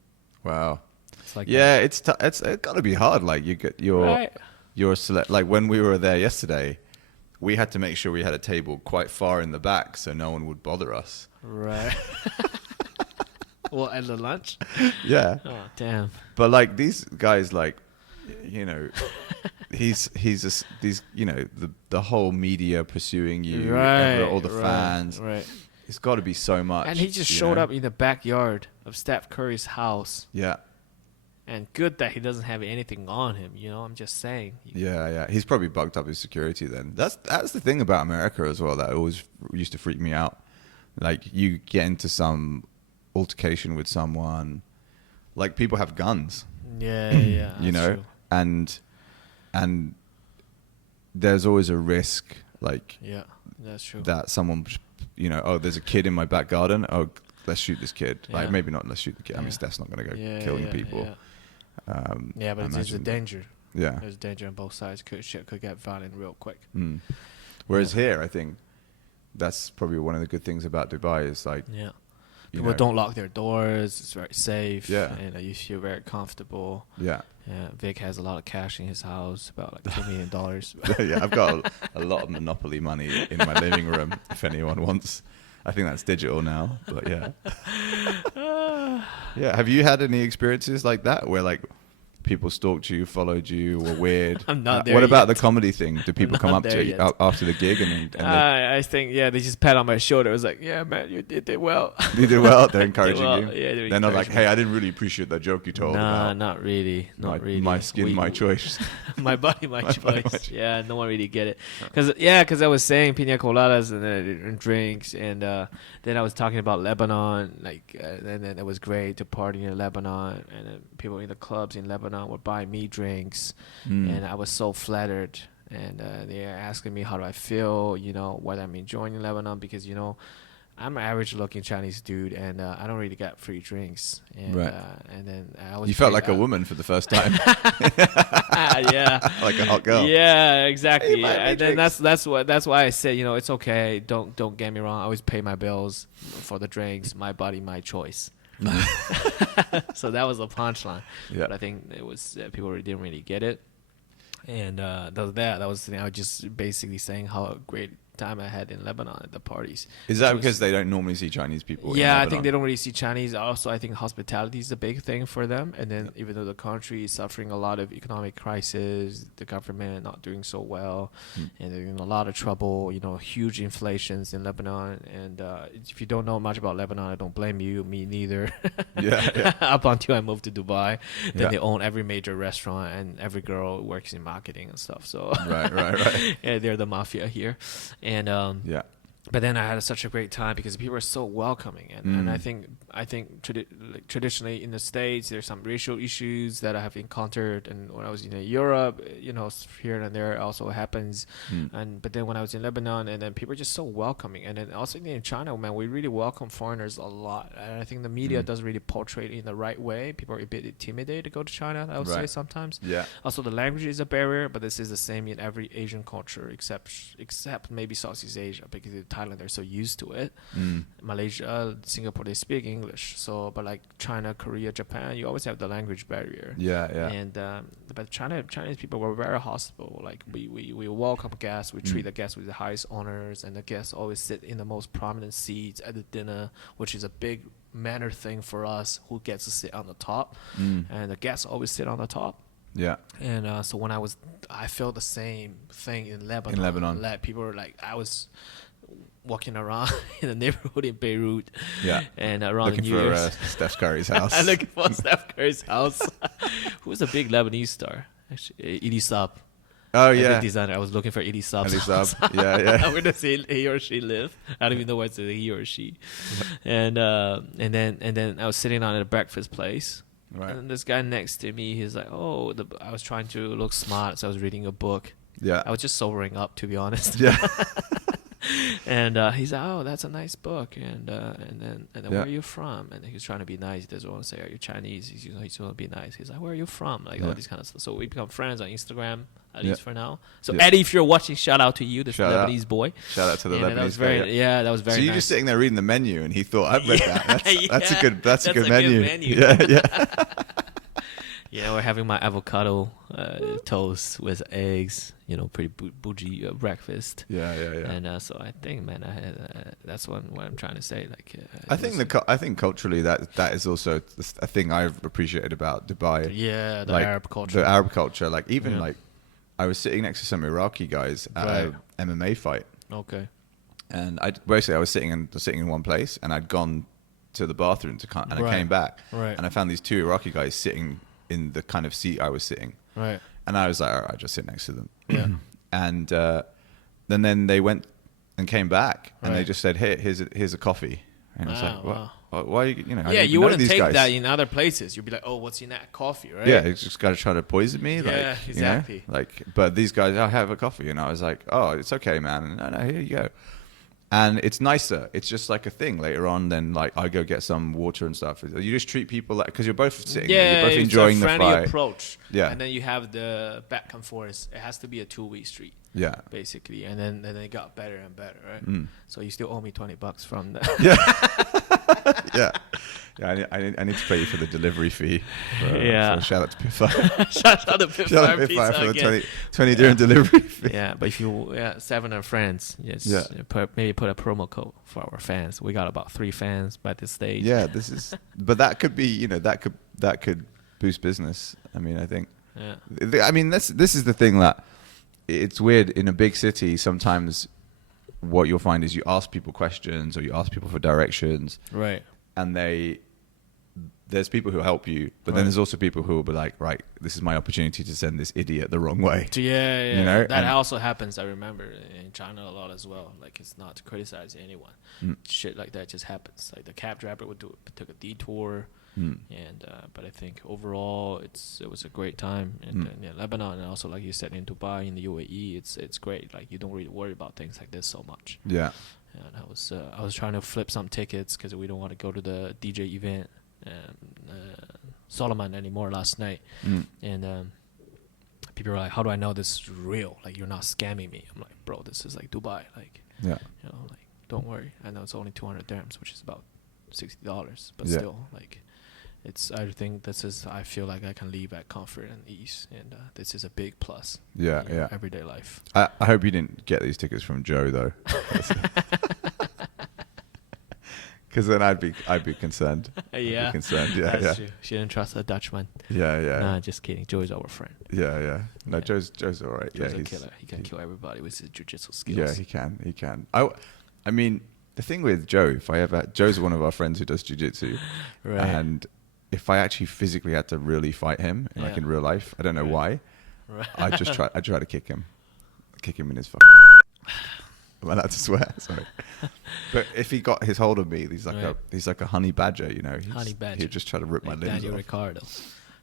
Wow. It's like Yeah, it's got to be hard. Like you get right. your select. Like when we were there yesterday, we had to make sure we had a table quite far in the back so no one would bother us. Right. Well, at the lunch? Yeah. Oh, damn. But like these guys, like, you know, he's just these, you know, the whole media pursuing you, Right. all the fans. Right. It's got to be so much. And he just showed up in the backyard of Steph Curry's house. Yeah. And good that he doesn't have anything on him, you know, I'm just saying. Yeah. He's probably bugged up his security then. That's the thing about America as well that always used to freak me out. Like you get into some altercation with someone, like people have guns. Yeah. You know, true. and there's always a risk, like Yeah, that's true. that someone, you know, oh, there's a kid in my back garden. Oh, let's shoot this kid. Yeah. Like maybe not let's shoot the kid. I mean, Yeah. Steph's not going to go Yeah, killing yeah, people. Yeah, but it's a danger. Yeah. There's danger on both sides. Shit could get violent real quick. Mm. Whereas here, I think that's probably one of the good things about Dubai is like, Yeah. you People know, don't lock their doors. It's very safe. Yeah. And you feel very comfortable. yeah. Yeah. Vic has a lot of cash in his house, about like $2 million. Yeah, I've got a lot of Monopoly money in my living room if anyone wants. I think that's digital now, but yeah. Yeah, have you had any experiences like that where like people stalked you, followed you, were weird? I'm not there What about yet. the comedy thing? Do people I'm come not up to there you yet. after the gig and I think, yeah, they just pat on my shoulder. It was like, yeah, man, you did well. they did well? They're encouraging well. you? Yeah, They're not like, hey, I didn't really appreciate that joke you told Nah, about not really. Not really. my skin, my choice. My body, my My choice. body, my choice. Yeah, no one really get it. Because I was saying pina coladas and drinks, and then I was talking about Lebanon, and then it was great to party in Lebanon, and then people in the clubs in Lebanon would buy me drinks, and I was so flattered. And they're asking me how do I feel, you know, what I'm enjoying in Lebanon, because, you know, I'm an average-looking Chinese dude, and I don't really get free drinks. And, Right. And then I was. You felt like a woman for the first time. Yeah. Like a hot girl. Yeah, exactly. Hey, buy me And then drinks. that's why I said, you know, it's okay. Don't get me wrong. I always pay my bills for the drinks. My body, my choice. So that was the punchline. Yeah. But I think it was people didn't really get it. And that was the thing. I was just basically saying how great time I had in Lebanon at the parties. Is that because they don't normally see Chinese people? in Yeah, I Lebanon? think they don't really see Chinese. Also, I think hospitality is a big thing for them. And then even though the country is suffering a lot of economic crisis, the government not doing so well, and they're in a lot of trouble, you know, huge inflations in Lebanon. And if you don't know much about Lebanon, I don't blame you. Me neither. Yeah. Up until I moved to Dubai, then Yeah. they own every major restaurant, and every girl works in marketing and stuff. So Right. yeah, they're the mafia here. And Yeah. but then I had such a great time because people are so welcoming, and I think traditionally in the States there's some racial issues that I have encountered, and when I was in Europe, you know, here and there also happens, but then when I was in Lebanon, and then people are just so welcoming, and then also in China, man, we really welcome foreigners a lot, and I think the media doesn't really portray it in the right way. People are a bit intimidated to go to China, I would say sometimes. Yeah. Also, the language is a barrier, but this is the same in every Asian culture except maybe Southeast Asia, because in Thailand they're so used to it. Malaysia, Singapore, they speak English. So, but like China, Korea, Japan, you always have the language barrier. Yeah. And but Chinese people were very hospitable. Like we welcome guests, we treat the guests with the highest honors, and the guests always sit in the most prominent seats at the dinner, which is a big manner thing for us who gets to sit on the top, and the guests always sit on the top. Yeah. And so when I felt the same thing in Lebanon. In Lebanon. Like people were like, I was walking around in the neighborhood in Beirut, Yeah. and around Looking New for Year's. Steph Curry's house. I'm looking for Steph Curry's house. Who's a big Lebanese star? Actually, Idi Sab. Oh A big yeah. designer. I was looking for Idi Sab's Ali house. Saab. Yeah. Where does he or she live? I don't even know where it's a he or she. And then I was sitting down at a breakfast place. Right. And this guy next to me, he's like, "Oh, I was trying to look smart, so I was reading a book. Yeah. I was just sobering up, to be honest." Yeah. And he's like, "Oh, that's a nice book." And then where are you from? And he's trying to be nice. He doesn't want to say, "Are you Chinese?" He's want to be nice. He's like, "Where are you from?" Like all these kind of stuff. So we become friends on Instagram. at Yeah. least for now. So Yeah. Eddie, if you're watching, shout out to you, the Shout out. Lebanese boy. Shout out to the And Lebanese that was guy. very, yeah, that was very So you're nice. just sitting there reading the menu, and he thought, "I've read that. That's a Yeah, good. That's a good good menu." menu. Yeah. Yeah, we're having my avocado toast with eggs. Pretty bougie breakfast. Yeah. And so I think, man, that's what I'm trying to say. Like, I think culturally that is also a thing I've appreciated about Dubai. yeah, the Like, Arab culture. The Arab culture, like even Yeah. like I was sitting next to some Iraqi guys at Right. a MMA fight, Okay. and I was sitting in one place, and I'd gone to the bathroom and I Right. came back, Right. and I found these two Iraqi guys sitting in the kind of seat I was sitting, Right. and I was like, all right, I'll just sit next to them. Yeah. And then they went and came back, and they Right. just said, "Hey, here's a coffee." And I was like, Wow. "What? Why? I Yeah, don't you even know wouldn't these take guys." that in other places. You'd be like, oh, what's in that coffee, right? Yeah, he's just got to try to poison me. Like, Yeah, exactly. But these guys, I have a coffee, and I was like, "Oh, it's okay, man. No, here you go." And it's nicer. It's just like a thing later on. Then like I go get some water and stuff. You just treat people like, because you're both sitting there, Yeah, you're both it's enjoying a the friendly fight. approach. Yeah. And then you have the back and forth. It has to be a two-way street, Yeah. basically. And then it got better and better, right? Mm. So you still owe me $20 from the. Yeah. Yeah. I need to pay you for the delivery fee. Yeah. So shout out to Pifar. Shout out to Pit Shout out Fire to Pifar Pizza for again. the 20 dirham delivery fee. Yeah, but if you seven are friends, yes, Yeah. maybe put a promo code for our fans. We got about 3 fans by this stage. Yeah, but that could be, that could boost business. I mean, I think. Yeah. I mean, this is the thing that it's weird in a big city. Sometimes what you'll find is you ask people questions or you ask people for directions, Right. and there's people who help you, but then Right. there's also people who will be like, right, this is my opportunity to send this idiot the wrong way. Yeah. You know, that and- also happens. I remember in China a lot as well. Like, it's not to criticize anyone. Mm. Shit like that just happens. Like the cab driver took a detour, Mm. and but I think overall it was a great time. And yeah, Lebanon, and also like you said in Dubai, in the UAE, it's great. Like you don't really worry about things like this so much. Yeah. And I was trying to flip some tickets because we don't want to go to the DJ event, Solomon anymore last night. Mm. And people are like, how do I know this is real? Like, you're not scamming me. I'm like, bro, this is like Dubai. Like, Yeah. like, don't worry. I know it's only 200 dirhams, which is about $60, but Yeah. still, like, I think I feel like I can leave at comfort and ease. And this is a big plus. Yeah. in Yeah. everyday life. I hope you didn't get these tickets from Joe though, because then I'd be concerned. I'd Yeah. be concerned. Yeah. That's Yeah. true. Shouldn't trust a Dutchman. Yeah. Yeah. Nah, just kidding. Joe is our friend. Yeah. No, Yeah. Joe's all right. Joe's Yeah, a he's killer. He can kill everybody with his jiu-jitsu skills. Yeah, he can. I mean, the thing with Joe, Joe's one of our friends who does jiu-jitsu, Right. and if I actually physically had to really fight him, like Yeah. in real life, I don't know why, Right. I try to kick him in his. Am I allowed to swear? Sorry. But if he got his hold of me, he's like a honey badger, Honey badger. He'd just try to rip my Like limbs Daniel off. Ricardo.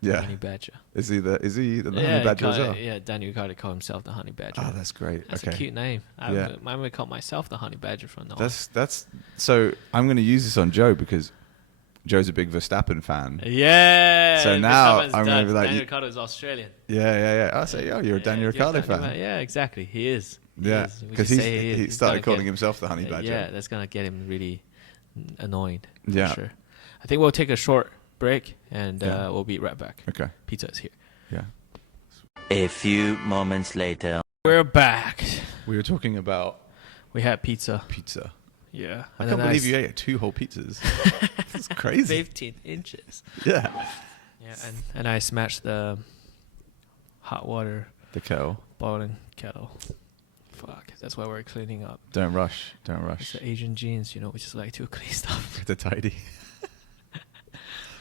Yeah. Honey Badger. Is he the honey Yeah, badger as well? yeah, Daniel Ricardo called himself the Honey Badger. Oh, that's great. That's okay. a cute name. Yeah. I would call myself the Honey Badger from now on. That's so I'm going to use this on Joe because Joe's a big Verstappen fan. Yeah. So now Verstappen's I'm gonna Dutch. be like, Daniel Ricardo is Australian. Yeah. I say, oh, you're a Daniel Ricciardo fan. Yeah, exactly. He is. He Yeah, is. We because should say he is. started He's gonna calling get- himself the honey badger. Yeah, that's gonna get him really annoyed. For Yeah. sure. I think we'll take a short break and Yeah. we'll be right back. Okay. Pizza is here. Yeah. A few moments later. We're back. We were talking about We had pizza. pizza. Yeah. I And can't then believe you ate 2 whole pizzas. That's crazy. 15 inches. Yeah. Yeah, and I smashed the hot water The kettle. boiling kettle. Fuck, that's why we're cleaning up. Don't rush. It's the Asian genes, we just like to clean stuff. The tidy.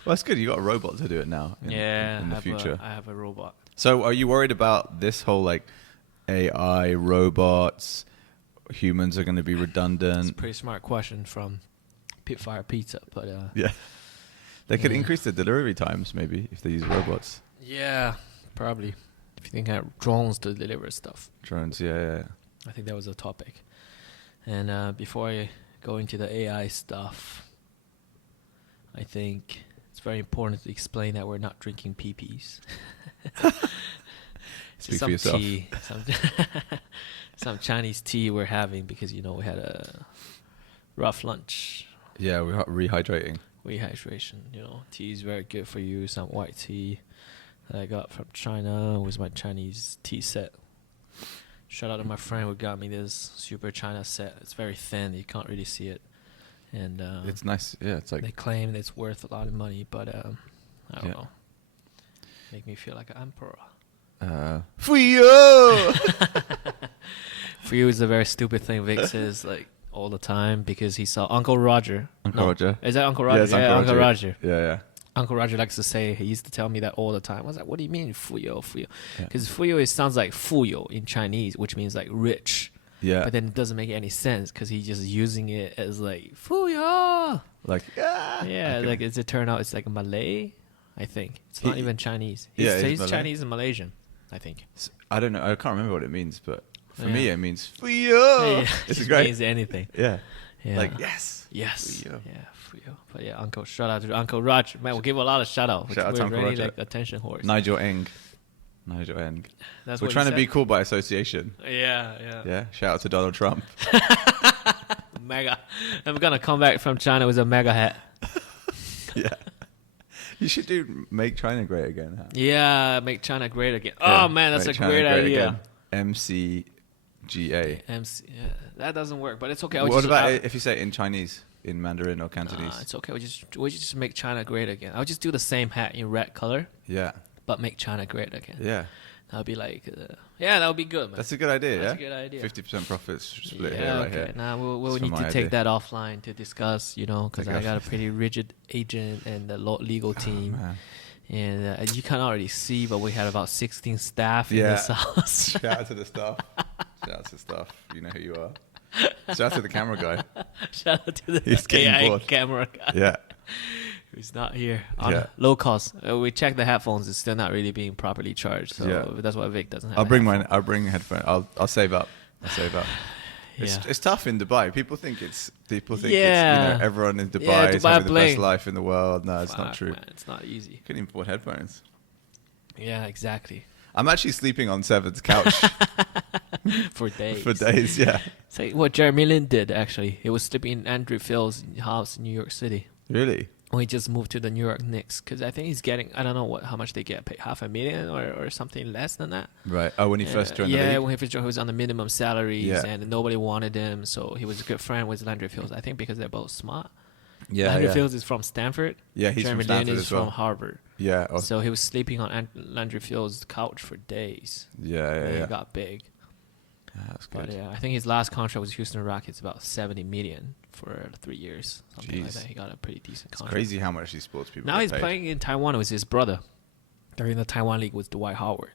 Well, that's good. You got a robot to do it now. In the future. I have a robot. So, are you worried about this whole like AI robots? Humans are going to be It's a redundant. pretty smart question from Pitfire Pizza, but Yeah. They could Yeah. increase the delivery times maybe if they use robots. yeah, probably. If you think have drones to deliver stuff, Drones. Yeah. I think that was a topic. And before I go into the AI stuff, I think it's very important to explain that we're not drinking PPs. It's Speak some for yourself. tea, some Chinese tea we're having because we had a rough lunch. Yeah, we're rehydrating. Rehydration, tea is very good for you. Some white tea that I got from China was my Chinese tea set. Shout out to my friend who got me this super China set. It's very thin, you can't really see it, and It's nice. Yeah, it's like they claim it's worth a lot of money, but I don't Yeah. know. Make me feel like an emperor. Fuyo! For you, it's a very stupid thing Vic says like all the time because he saw Uncle Roger. Uncle Roger. Is that Uncle Roger? Yeah, it's Uncle Roger. Yeah. Uncle Roger likes to say, he used to tell me that all the time. I was like, what do you mean fuyo? Yeah. Because fuyo, it sounds like fuyo in Chinese, which means like rich. Yeah. But then it doesn't make any sense because he's just using it as like fuyo. Like, Yeah, okay. like as it turned out, it's like Malay, I think. It's not even Chinese. Yeah, He's Malay. Chinese and Malaysian, I think. I don't know. I can't remember what it means, but for Yeah. me, it means fuyo. Yeah, It's just great. means anything. Yeah. Yeah. Like, yes. Yes. Fuyo. Yeah, fuyo. But yeah, shout out to Uncle Roger. Man, we'll give a lot of shout out. Shout out to We're Uncle really Roger. like attention horse. Nigel Eng. That's We're what trying he to be said. cool by association. Yeah. Yeah. Shout out to Donald Trump. Mega. I'm gonna come back from China with a mega hat. Yeah. You should do Make China Great Again. Huh? Yeah, make China great again. Yeah, Oh man, that's a Make China great idea. Again. MCGA. MC, yeah, that doesn't work, but it's okay. What about if you say it in Chinese, in Mandarin or Cantonese? It's okay. We just make China great again. I'll just do the same hat in red color, Yeah. but make China great again. Yeah. That'll be like, that would be good, man. That's a good idea, That's yeah? a good idea. 50% profits split yeah, here, right okay. here. Now we'll That's need for to my take idea. that offline to discuss, because Okay. I got a pretty rigid agent and the legal team. Oh, man. And you can already see, but we had about 16 staff in Yeah. this house. Shout out to the staff. Shout out to staff. You know who you are. Shout out to the camera guy. Shout out to the He's getting AI bored. camera guy Yeah. who's not here. On Yeah. low cost. We checked the headphones; it's still not really being properly charged. So Yeah. that's why Vic doesn't have. I'll a bring headphone. headphones. I'll save up. Yeah. It's tough in Dubai. People think it's Yeah. everyone in Yeah, Dubai is Dubai having the bling. best life in the world. No, it's Fuck, not true. Man, it's not easy. Couldn't even afford headphones. Yeah, exactly. I'm actually sleeping on Seven's couch For days. for days. Yeah. It's like what Jeremy Lin did. Actually, he was sleeping in Andrew Phil's house in New York City. Really? When he just moved to the New York Knicks, because I think he's getting, I don't know how much they get paid, $500,000 or something less than that. Right. Oh, when he first joined the league? when he first joined, he was on the minimum salaries, Yeah. and nobody wanted him, so he was a good friend with Landry Fields. I think because they're both smart. Yeah. Landry Yeah. Fields is from Stanford. Yeah, he's Jeremy from Stanford Lin is as well. from Harvard. Yeah. Oh, So he was sleeping on Landry Fields' couch for days. yeah. And Yeah. he got big. That's But good. yeah, I think his last contract was Houston Rockets, about $70 million for 3 years, something like Jeez. that. He got a pretty decent It's contract. crazy how much these sports people Now get he's paid. playing in Taiwan with his brother. They're in the Taiwan League with Dwight Howard.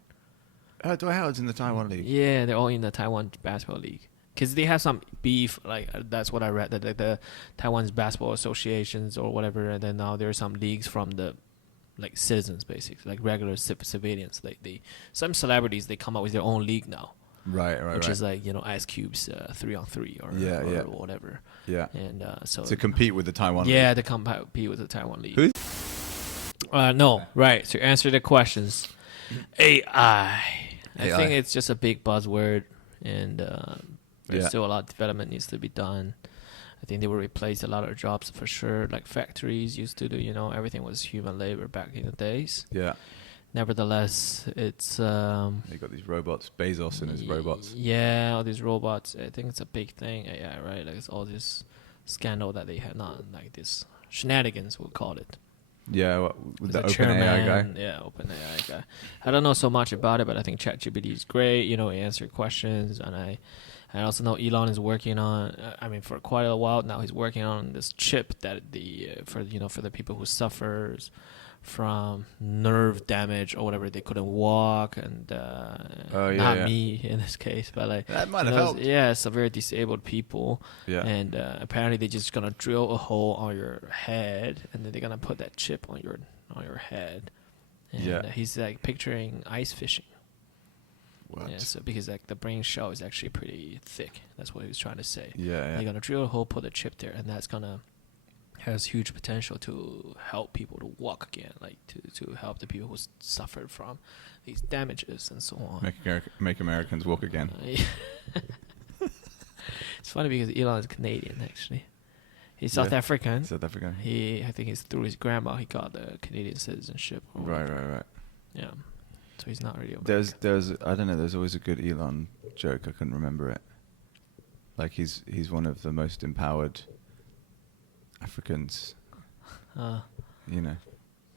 Dwight Howard's in the Taiwan League. Yeah, they're all in the Taiwan Basketball League. Because they have some beef, like that's what I read, that the Taiwan's basketball associations or whatever, and then now there are some leagues from the like citizens, basically, like regular civilians. Like some celebrities, they come up with their own league now, Right. which is like Ice Cube's 3-on-3 or Yeah. whatever. Yeah. And so To compete with the Taiwan yeah, League. to compete with the Taiwan League. Who's- No, right. To answer the questions, AI. I AI. think it's just a big buzzword, and there's Yeah. still a lot of development needs to be done. I think they will replace a lot of jobs for sure, like factories used to do. Everything was human labor back in the days. Yeah. Nevertheless, it's They got these robots. Bezos and his robots. Yeah, all these robots. I think it's a big thing. Yeah, right. Like it's all this scandal that they had, not like this shenanigans, we'll call it. Yeah. With the He's a OpenAI guy. chairman. Yeah, OpenAI guy. I don't know so much about it, but I think ChatGPT is great. He answered questions, and I also know Elon is working on. For quite a while now, he's working on this chip that for the people who suffers from nerve damage or whatever, they couldn't walk, and not me in this case, but like That might have helped. Yeah, it's a very disabled people. Yeah. And apparently they're just gonna drill a hole on your head, and then they're gonna put that chip on your head. And Yeah. he's like picturing ice fishing. What? Yeah, so because like the brain shell is actually pretty thick. That's what he was trying to say. Yeah. They're gonna drill a hole, put a chip there, and that's gonna has huge potential to help people to walk again, like to help the people who suffered from these damages and so on. Make Americans walk again. It's funny because Elon is Canadian, actually. He's South African. South African. I think it's through his grandma he got the Canadian citizenship. Right. Yeah. So he's not really American. There's I don't know. There's always a good Elon joke. I couldn't remember it. Like he's one of the most empowered Africans. You know.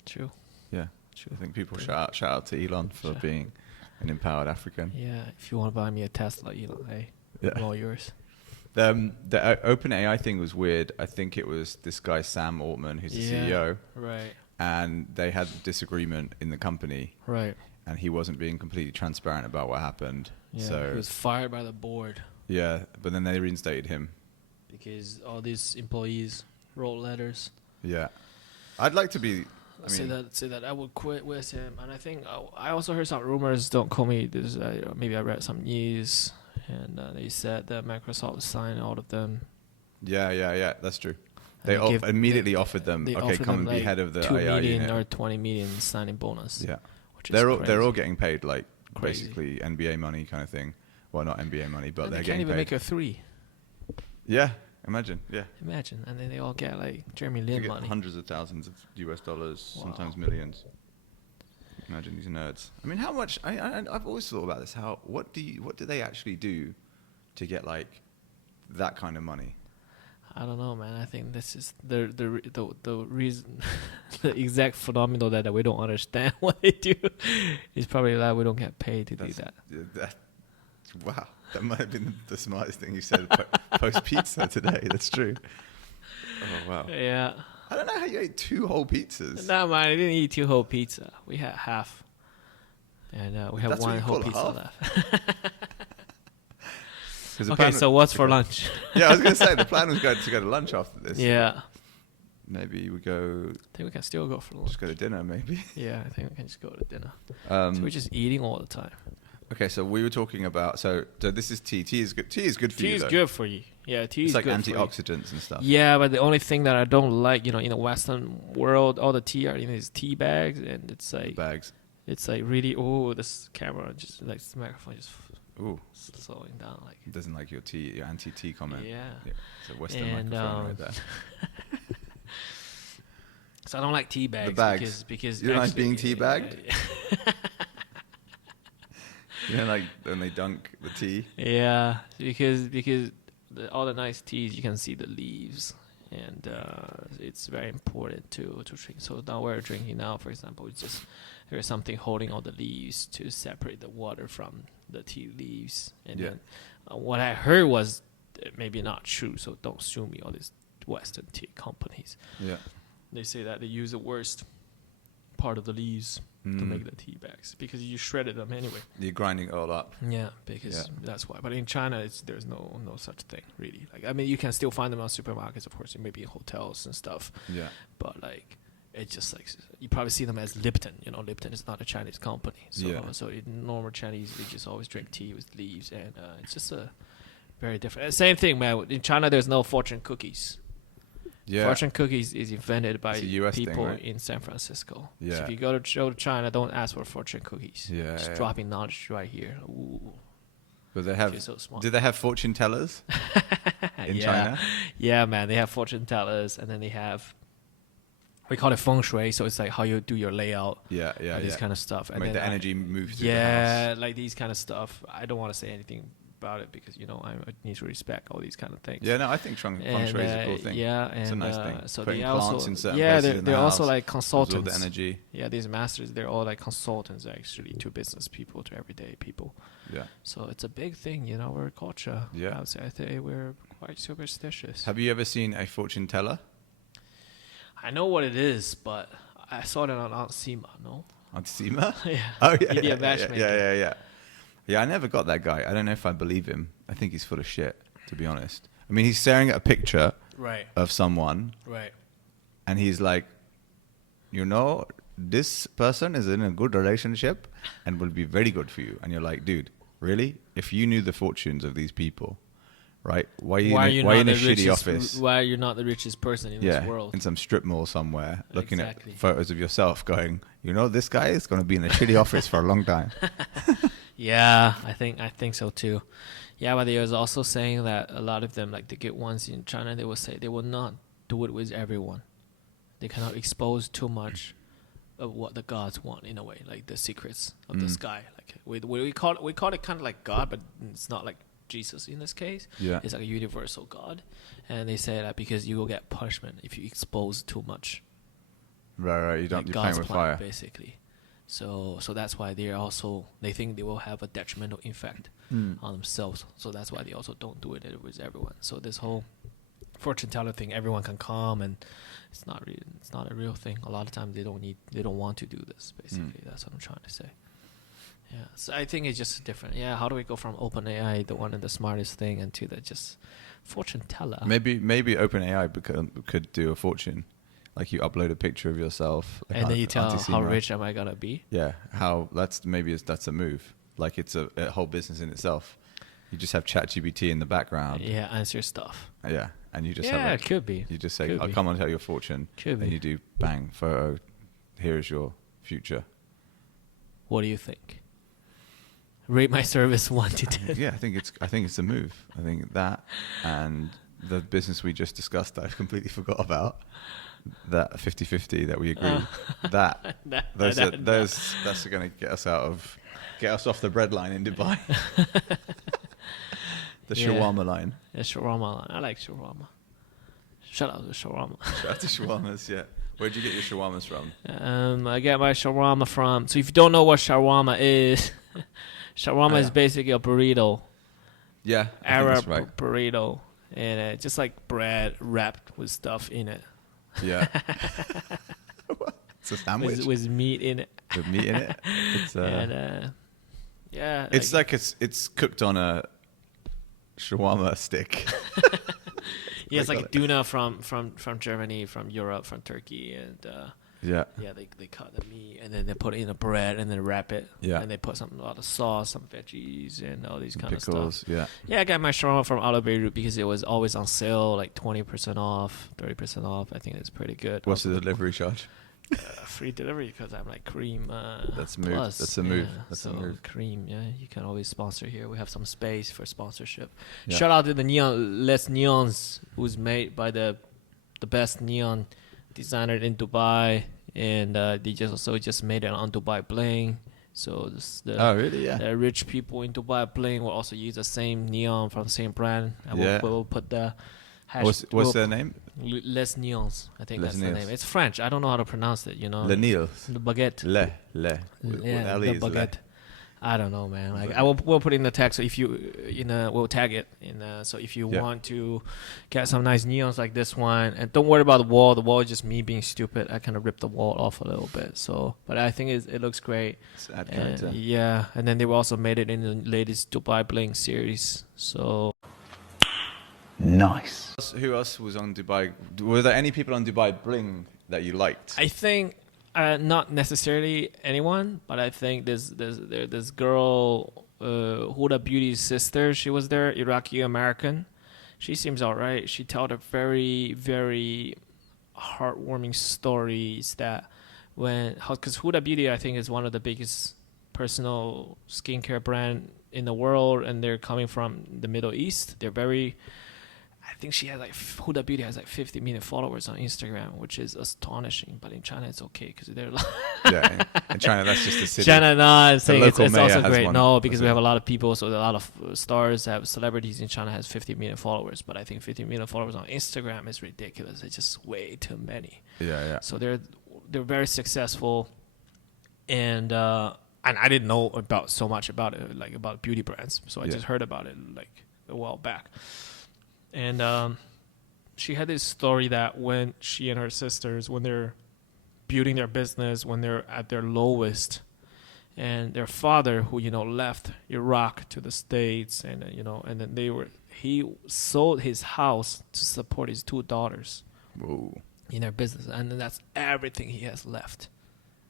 True. Yeah. True. I think people shout out to Elon for being an empowered African. Yeah. If you want to buy me a Tesla, Elon, hey, I'm all yours. The OpenAI thing was weird. I think it was this guy Sam Altman, who's the CEO, right? And they had a disagreement in the company, right? And he wasn't being completely transparent about what happened. Yeah, so he was fired by the board. Yeah, but then they reinstated him because all these employees wrote letters. Yeah, I'd like to be. Say that I would quit with him, and I think I also heard some rumors. Don't call me this. Maybe I read some news. And they said that Microsoft signed all of them. Yeah. That's true. They immediately offered them, come and be head of the AI unit. 2 million or 20 million signing bonus. Yeah. Which they're all getting paid like basically NBA money kind of thing. Well, not NBA money, but they're getting paid. They can't even make a 3. Yeah. Imagine. Yeah. Imagine. And then they all get like Jeremy Lin money. Hundreds of thousands of US dollars, sometimes millions. Imagine these nerds. I mean, how much? I've always thought about this. What do they actually do to get like that kind of money? I don't know, man. I think this is the reason, the exact phenomenon that we don't understand what they do. Is probably that we don't get paid to do that. Wow, that might have been the smartest thing you said post pizza today. That's true. Oh wow. Yeah. I don't know how you ate 2 whole pizzas. No, man, I didn't eat 2 whole pizza. We had half, and we have 1 whole pizza left. Okay, so what's for lunch? Yeah, I was going to say the plan was to go to lunch after this. Yeah. Maybe we go. I think we can still go for lunch. Just go to dinner, maybe. Yeah, I think we can just go to dinner. So we're just eating all the time. Okay, so we were talking about. So this is tea. Tea is good. Tea is good for you. Tea is good for you. Yeah, tea is good. It's like antioxidants and stuff. Yeah, but the only thing that I don't like, in the Western world, all the tea are in these tea bags, and it's like bags. It's like really. This camera just like this microphone just. Slowing down like. It doesn't like your anti-tea comment. Yeah. It's a Western microphone right there. So I don't like tea bags. The bags. Because you don't like being tea bagged. You know, like when they dunk the tea. Yeah, because all the nice teas you can see the leaves, and it's very important to drink. So now we're drinking now, for example, it's just there's something holding all the leaves to separate the water from the tea leaves. And then what I heard was maybe not true, so don't sue me. All these Western tea companies. Yeah, they say that they use the worst part of the leaves to make the tea bags because you shredded them anyway. You're grinding it all up. Yeah, because that's why. But in China, there's no such thing really. Like, I mean, you can still find them on supermarkets, of course, maybe in hotels and stuff. Yeah. But like, it's just like you probably see them as Lipton. Lipton is not a Chinese company, so normal Chinese they just always drink tea with leaves, and it's just a very different. Same thing, man. In China, there's no fortune cookies. Yeah. Fortune cookies is invented by people thing, right? In San Francisco. Yeah. So if you go to China, don't ask for fortune cookies. Yeah. Just dropping knowledge right here. Ooh. But they have. So do they have fortune tellers in China? Yeah, man. They have fortune tellers, and then they have. We call it feng shui, so it's like how you do your layout. Yeah. This kind of stuff. And make the energy move through the house. Like these kind of stuff. I don't want to say anything about it because I need to respect all these kind of things. Yeah, no, I think feng shui is a cool thing. Yeah, and it's a nice thing. So putting they plants also in certain places in the they're house, also like consultants. All the energy. Yeah, these masters, they're all like consultants actually to business people, to everyday people. Yeah. So it's a big thing in our culture. Yeah. I would say I think we're quite superstitious. Have you ever seen a fortune teller? I know what it is, but I saw it on Aunt Sima. No. Aunt Sima? Yeah. Oh yeah. Yeah, I never got that guy. I don't know if I believe him. I think he's full of shit, to be honest. I mean, he's staring at a picture of someone. Right. And he's like, this person is in a good relationship and will be very good for you. And you're like, dude, really? If you knew the fortunes of these people, right? Why are you in a shitty office? Why are you not the richest person in this world? In some strip mall somewhere, looking Exactly. at photos of yourself, going, this guy is going to be in a shitty office for a long time. Yeah, I think so too. Yeah, but they was also saying that a lot of them, like the good ones in China, they will say they will not do it with everyone. They cannot expose too much of what the gods want in a way, like the secrets of the sky. Like we call it kind of like God, but it's not like Jesus in this case. Yeah. It's like a universal God, and they say that because you will get punishment if you expose too much. Right. You're playing with fire, basically. So that's why they think they will have a detrimental effect on themselves. So that's why they also don't do it with everyone. So this whole fortune teller thing, everyone can come, and it's not a real thing. A lot of times they don't want to do this. Basically, that's what I'm trying to say. Yeah. So I think it's just different. Yeah. How do we go from OpenAI, the one of the smartest thing, and to the just fortune teller? Maybe OpenAI could do a fortune. Like you upload a picture of yourself, like and then you tell how rich am I gonna be? Yeah, that's a move. Like it's a whole business in itself. You just have ChatGPT in the background. Yeah, answer stuff. Yeah, and you just it could be. You just say, "I'll come and tell your fortune." Could be. And you do bang photo. Here is your future. What do you think? Rate my service 1 to 10. Yeah, I think it's a move. I think that and the business we just discussed that I completely forgot about. That 50-50 that we agreed. That's going to get us off the bread line in Dubai. The shawarma line. The shawarma line. I like shawarma. Shout out to shawarma. Shout out to shawarmas. Yeah. Where'd you get your shawarmas from? I get my shawarma from. So if you don't know what shawarma is, shawarma is basically a burrito. Yeah. Arab burrito, and just like bread wrapped with stuff in it. Yeah. It's a sandwich with meat in it. With meat in it. It's yeah. It's like it's cooked on a shawarma stick. Yeah, it's like tuna from Germany, from Europe, from Turkey, and they cut the meat and then they put it in a bread and then wrap it. Yeah, and they put a lot of sauce, some veggies, and all these kind of stuff. Yeah, I got my shawarma from Outer Beirut because it was always on sale, like 20% off, 30% off. I think it's pretty good. What's the delivery charge? Free delivery because I'm like Cream. That's a move. Plus, that's a move. Yeah, that's so a move. Cream, yeah, you can always sponsor here. We have some space for sponsorship. Yeah. Shout out to the Les Neons, who's made by the best neon designer in Dubai, and they just made it on Dubai Bling. So the rich people in Dubai Bling will also use the same neon from the same brand. And we'll put the what's their name? Les Neons, I think that's the name. It's French. I don't know how to pronounce it. Le Neils. The baguette. Le. Yeah, the baguette. I don't know, man. Like we'll put it in the text. So if we'll tag it in. So if you want to get some nice neons like this one, and don't worry about the wall. The wall is just me being stupid. I kind of ripped the wall off a little bit. So, but I think it looks great. Yeah, and then they also made it in the latest Dubai Bling series. So. Nice. Who else was on Dubai? Were there any people on Dubai Bling that you liked? I think not necessarily anyone, but I think there's this girl, Huda Beauty's sister. She was there, Iraqi American. She seems alright. She told a very, very heartwarming stories that because Huda Beauty I think is one of the biggest personal skincare brand in the world, and they're coming from the Middle East. They're very. I think she has Huda Beauty has 50 million followers on Instagram, which is astonishing. But in China, it's okay because they're in China, that's just a city. China, no, I'm saying it's also great. One. No, because we have a lot of people, so a lot of stars celebrities in China has 50 million followers. But I think 50 million followers on Instagram is ridiculous. It's just way too many. Yeah. So they're very successful, and I didn't know so much about it, like about beauty brands. So I just heard about it like a while back. And she had this story that when she and her sisters, when they're building their business, when they're at their lowest, and their father, who left Iraq to the States, and and then he sold his house to support his 2 daughters. Whoa. In their business, and then that's everything he has left.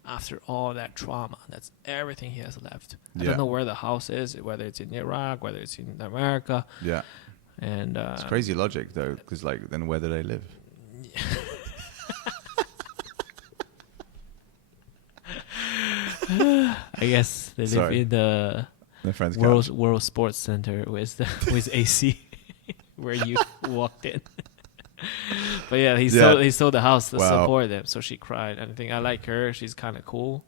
After all that trauma, that's everything he has left. I don't know where the house is, whether it's in Iraq, whether it's in America. Yeah. And It's crazy logic though, because like then where do they live? I guess they live Sorry. in the Their friends' World Sports Center with AC, where you walked in. But yeah, he sold the house to support them, so she cried. And I think I like her. She's kind of cool.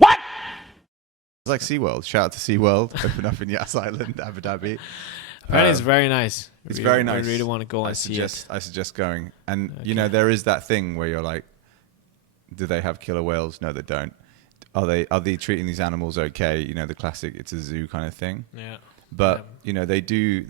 It's like SeaWorld. Shout out to SeaWorld. Open up in Yas Island, Abu Dhabi. Apparently, it's very nice. It's very nice. I really want to go and see it. I suggest going. And, you know, there is that thing where you're like, do they have killer whales? No, they don't. Are they treating these animals okay? You know, the classic, it's a zoo kind of thing. Yeah. But, you know, they do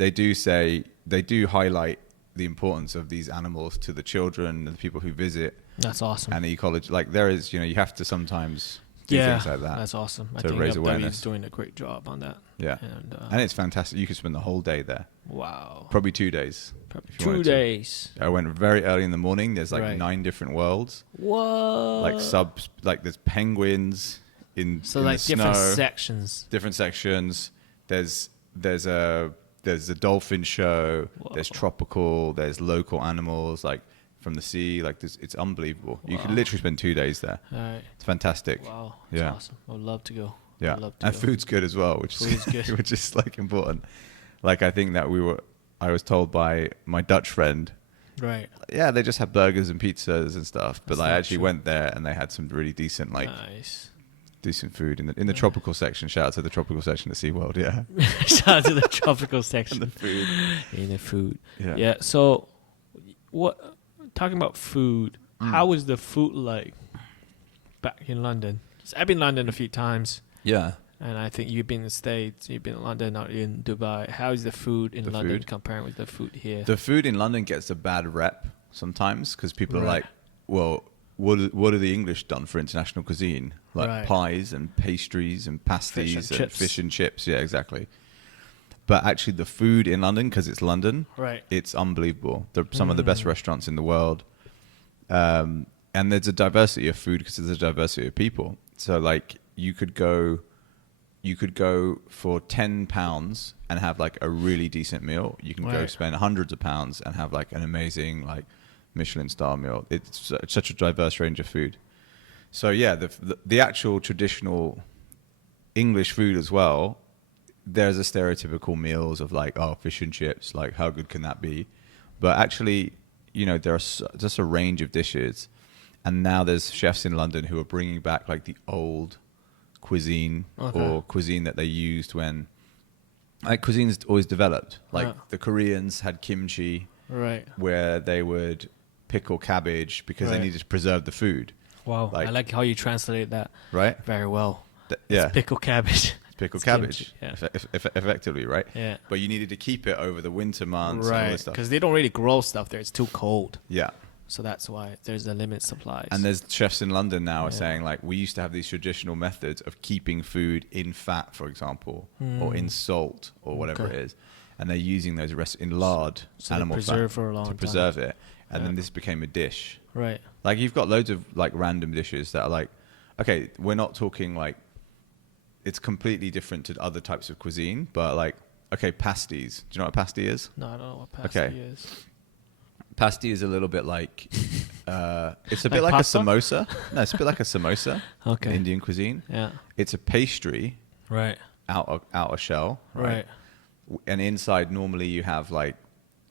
highlight the importance of these animals to the children and the people who visit. That's awesome. And the ecology. Like, there is, you know, you have to sometimes do things like that. That's awesome. I to think raise Abu awareness. Dhabi's doing a great job on that. Yeah. And it's fantastic. You could spend the whole day there. Wow. Probably 2 days. Probably 2 days. I went very early in the morning. There's like 9 different worlds. What? Like there's penguins in like the different snow. sections. Different sections. There's a dolphin show. Whoa. There's tropical. There's local animals like from the sea. Like it's unbelievable. Wow. You could literally spend 2 days there. All right. It's fantastic. Wow. That's awesome. I would love to go. Yeah. And food's good as well, which is like important. Like I think that I was told by my Dutch friend, right? Yeah, they just have burgers and pizzas and stuff. But I actually went there and they had some really decent, decent food in the tropical section. Shout out to the tropical section at SeaWorld. Yeah. Shout out to the tropical section. And the food. In the food. Yeah. Yeah. So, talking about food, how was the food like back in London? 'Cause I've been in London a few times. Yeah. And I think you've been in the States, you've been in London, not in Dubai. How is the food in London comparing with the food here? The food in London gets a bad rep sometimes because people are like, well, what are the English done for international cuisine? Like pies and pastries and pasties and fish and chips. Yeah, exactly. But actually the food in London, because it's London, it's unbelievable. They're some of the best restaurants in the world. And there's a diversity of food because there's a diversity of people. So like you could go for £10 and have like a really decent meal. You can go spend hundreds of pounds and have like an amazing like Michelin star meal. It's such a diverse range of food. So yeah, the actual traditional English food as well, there's a stereotypical meals of like, oh, fish and chips, like how good can that be? But actually, you know, there's just a range of dishes. And now there's chefs in London who are bringing back like the old cuisine or cuisine that they used when like cuisine's always developed. Like the Koreans had kimchi, where they would pickle cabbage because they needed to preserve the food. Wow, I like how you translate that. Right, very well. Yeah, it's pickle cabbage. Pickle cabbage, kimchi, effectively, right? Yeah. But you needed to keep it over the winter months, right? And all this stuff Because they don't really grow stuff there; it's too cold. Yeah. So that's why there's a limited supplies. And there's chefs in London now are saying like we used to have these traditional methods of keeping food in fat, for example, or in salt or whatever it is, and they're using those in lard, animal fat, to preserve it, and then this became a dish. Right. Like you've got loads of like random dishes that are like, okay, we're not talking like it's completely different to other types of cuisine, but like, okay, pasties. Do you know what a pasty is? No, I don't know what pasty is. Pasty is a little bit like, it's a bit like pasta? A samosa. No, it's a bit like a samosa. Okay. In Indian cuisine. Yeah. It's a pastry. Right. Outer shell. Right. And inside, normally you have like.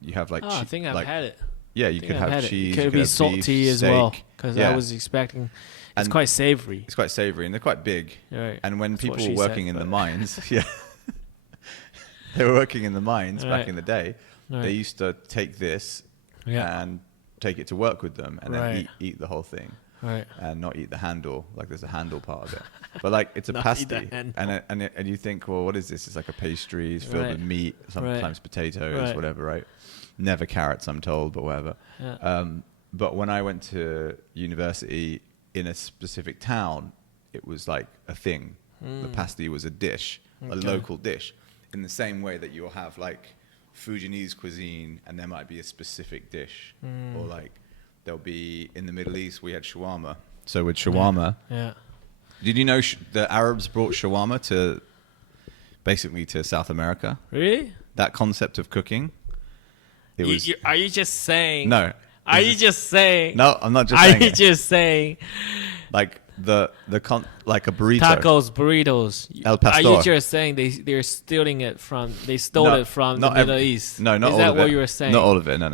I think I've had it. Yeah, you could have cheese. It could be salty as well, because I was expecting. It's quite savory. It's quite savory, and they're quite big. Right. And when people were working in the mines, they were working in the mines back in the day. They used to take this. Yeah. And take it to work with them and then eat the whole thing. Right. And not eat the handle. Like there's a handle part of it. But like it's a pasty. And you think, well, what is this? It's like a pastry. It's filled with meat, sometimes potatoes, whatever, right? Never carrots, I'm told, but whatever. Yeah. But when I went to university in a specific town, it was like a thing. The pasty was a dish, a local dish. In the same way that you'll have like Fujianese cuisine, and there might be a specific dish, or like there'll be in the Middle East we had shawarma. So with shawarma, did you know the Arabs brought shawarma to South America? Really? That concept of cooking, It was Are you just saying? no. Are you just saying? No, I'm not just Are saying you it. just saying? Like like a burrito. Tacos, burritos. El Pastor. Are you just saying they're stealing it from? They stole No, it from the not Middle every- East. No, not Is all that of what it. you were saying? Not all of it. No.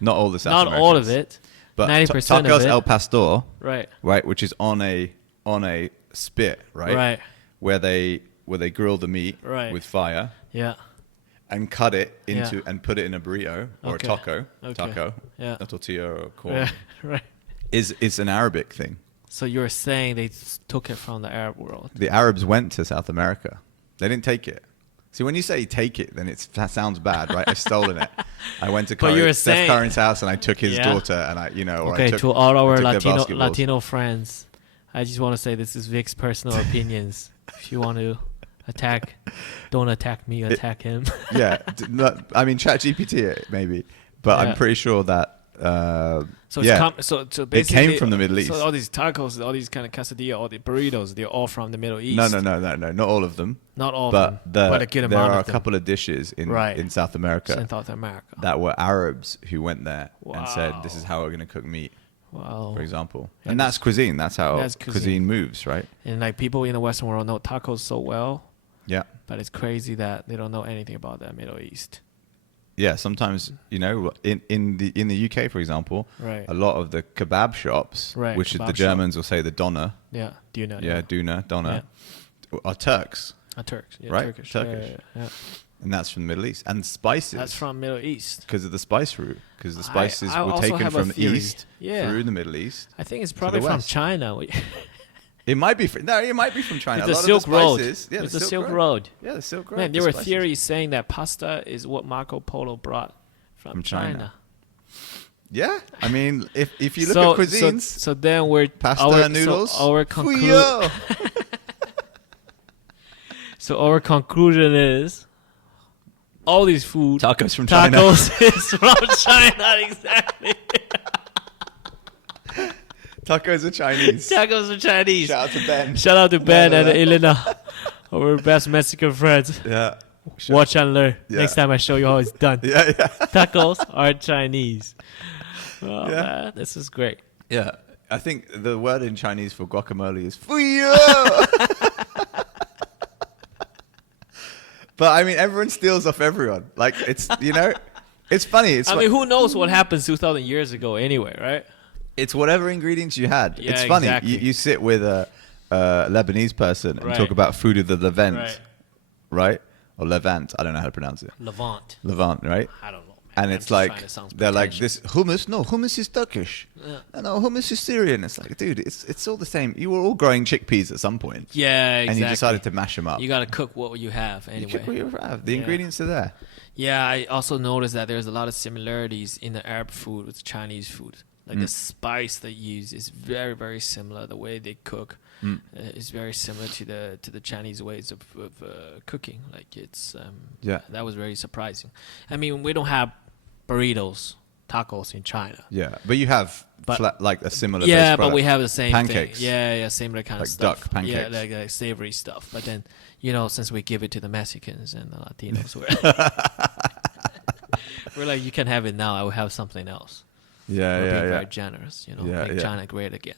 Not all the South Not all of Americans. it. But 90% tacos of it. El Pastor, Right. right, which is on a spit, right? Right. Where they grill the meat Right. with fire Yeah. and cut it into Yeah. and put it in a burrito or Okay. a taco, Okay. Yeah. a tortilla or corn. Yeah. Right. It's an Arabic thing. So you're saying they took it from the Arab world? The Arabs went to South America. They didn't take it. See, when you say take it, then that sounds bad, right? I've stolen it. I went to But you're Steph saying- Curry's house and I took his Yeah. daughter and I Okay, took, to all our I took their basketballs. Latino friends, I just want to say this is Vic's personal opinions. If you want to attack, don't attack me, attack him. Yeah, I mean ChatGPT it maybe, but Yeah. I'm pretty sure that. So yeah, so it basically came from the Middle East. So all these tacos, all these kind of quesadilla, all the burritos, they're all from the Middle East. No, not all of them. Not all But of them, but a good there amount are of a couple of dishes in Right. South America in South America. that were Arabs who went there and said, "This is Wow. how we're going to cook meat," Wow. for example. Yeah, And that's cuisine. That's how that's cuisine. cuisine. Moves, right? And like people in the Western world know tacos so well, Yeah. but it's crazy that they don't know anything about the Middle East. Yeah, sometimes in the UK, for example, Right. a lot of the kebab shops, Right, which is kebab the Germans will say the doner, Yeah. Do you know? doner, are Turks, Turks. Yeah, Right? Turkish. Turkish. Yeah. and that's from the Middle East. And spices, That's from Middle East. because of the spice route, because the spices I were also taken have a from the theory. east Yeah. through the Middle East. I think it's probably from west. China. It might be. It might be from China. It's a the lot Silk of the Road. spices, Yeah, It's the the Silk Road. Yeah, the Silk Road. Man, there the were spices. theories saying that pasta is what Marco Polo brought from China. Yeah, I mean, if you look so, at cuisines, so then we're pasta, noodles, So our, Fuyo. so our conclusion is all these food Tacos from China. tacos is from China. Exactly. Tacos are Chinese. Tacos are Chinese. Shout out to Ben. Shout out to Ben No. and Elena, our best Mexican friends. Yeah. Watch and learn. Yeah. Next time I show you how it's done. Yeah. Tacos are Chinese. Oh, Yeah. man, this is great. Yeah. I think the word in Chinese for guacamole is Fuyo. But I mean, everyone steals off everyone. Like it's it's funny. It's I mean, who knows what happened 2,000 years ago anyway, right? it's whatever ingredients you had. Yeah, it's funny. exactly. You sit with a Lebanese person and Right. talk about food of the Levant, Right. right? Or Levant. I don't know how to pronounce it. Levant. Levant, right? I don't know. Man. And I'm it's just like trying to sound they're like pretentious. this hummus. No, hummus is Turkish. Yeah. No, hummus is Syrian. It's like, dude, it's all the same. You were all growing chickpeas at some point, Yeah, exactly. and you decided to mash them up. You got to cook what you have You anyway. cook what you have. The Yeah. ingredients are there. Yeah, I also noticed that there's a lot of similarities in the Arab food with Chinese food. Like the spice they use is very, very similar. The way they cook is very similar to the Chinese ways of cooking. Like it's Yeah. that was very surprising. I mean, we don't have burritos, tacos in China. Yeah, but you have But- like a similar. Yeah, based but we product. have the same Pancakes. thing. Yeah, similar kind Like of stuff. duck pancakes. Yeah, like savory stuff. But then, since we give it to the Mexicans and the Latinos, we're like, you can have it now. I will have something else. Yeah, We're yeah, being yeah. very generous. Yeah, Make yeah. China great again.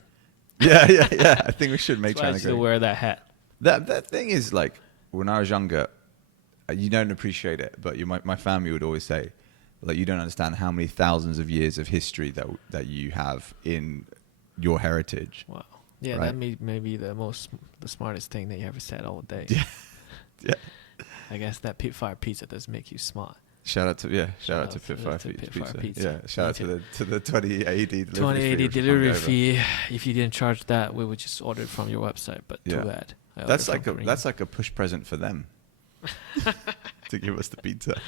yeah. I think we should make That's why I China used to great. wear that hat. That thing is like when I was younger, you don't appreciate it, but my family would always say, like, you don't understand how many thousands of years of history that you have in your heritage. Wow. Yeah, Right. that may be the smartest thing that you ever said all day. Yeah, yeah. I guess that pit fire pizza does make you smart. Shout out to Pit Fire Pit Fire Pizza. Pizza. Yeah, shout out to the 2080 delivery 2080 fee. which we delivery hung over. fee. If you didn't charge that, we would just order it from your website. But Yeah. too bad. I That's ordered like from Korean. that's like a push present for them to give us the pizza.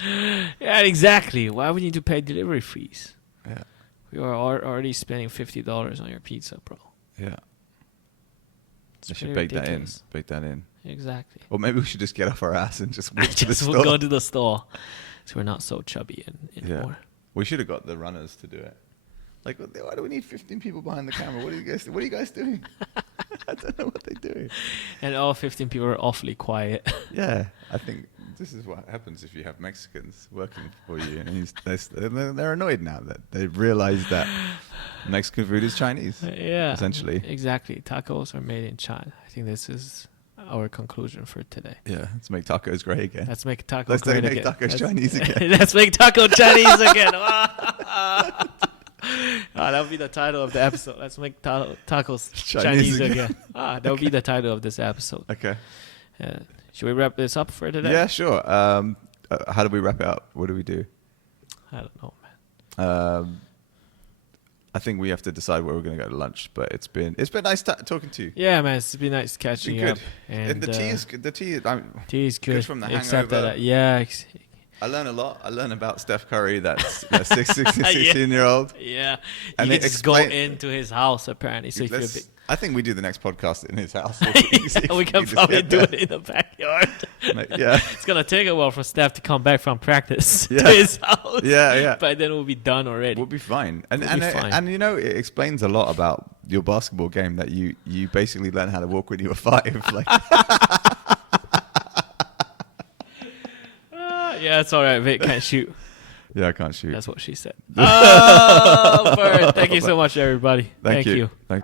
Yeah, exactly. Why would you need to pay delivery fees? Yeah, We are already spending $50 on your pizza, bro. yeah. It's I should pretty bake that in. ridiculous. Bake that in. Exactly. Or maybe we should just get off our ass and just walk to the Just store. we'll go to the store. So we're not so chubby anymore. We should have got the runners to do it. Like, why do we need 15 people behind the camera? What are you guys doing? I don't know what they're doing. And all 15 people are awfully quiet. Yeah, I think this is what happens if you have Mexicans working for you, and they're annoyed now that they've realized that Mexican food is Chinese. Yeah, essentially. Exactly. Tacos are made in China. I think this is our conclusion for today. Yeah, let's make tacos great again. Let's make tacos Let's great make again. tacos Chinese again. Let's make taco Chinese again. That would be the title of the episode. Let's make tacos Chinese again. That would be the title of this episode. Okay. Should we wrap this up for today? Yeah, sure. How do we wrap it up? What do we do? I don't know, man. I think we have to decide where we're going to go to lunch. But it's been nice talking to you. Yeah, man, it's been nice It's catching been you good. up. And the tea is good. The tea is good. from the Except hangover. that, yeah. I learn a lot. I learn about Steph Curry. That's a 16-year-old. Yeah, And you they can just go explain- into his house apparently. So if you're big, I think we do the next podcast in his house. we can probably do it in the backyard. Yeah. It's gonna take a while for Steph to come back from practice Yeah. to his house. Yeah. But then we'll be done already. We'll be fine. And We'll be fine. and you know, it explains a lot about your basketball game that you basically learned how to walk when you were 5. Like, Yeah, it's all right. Vic can't shoot. yeah, I can't shoot. That's what she said. Oh, Bird. Thank you so much, everybody. Thank you. you. Thank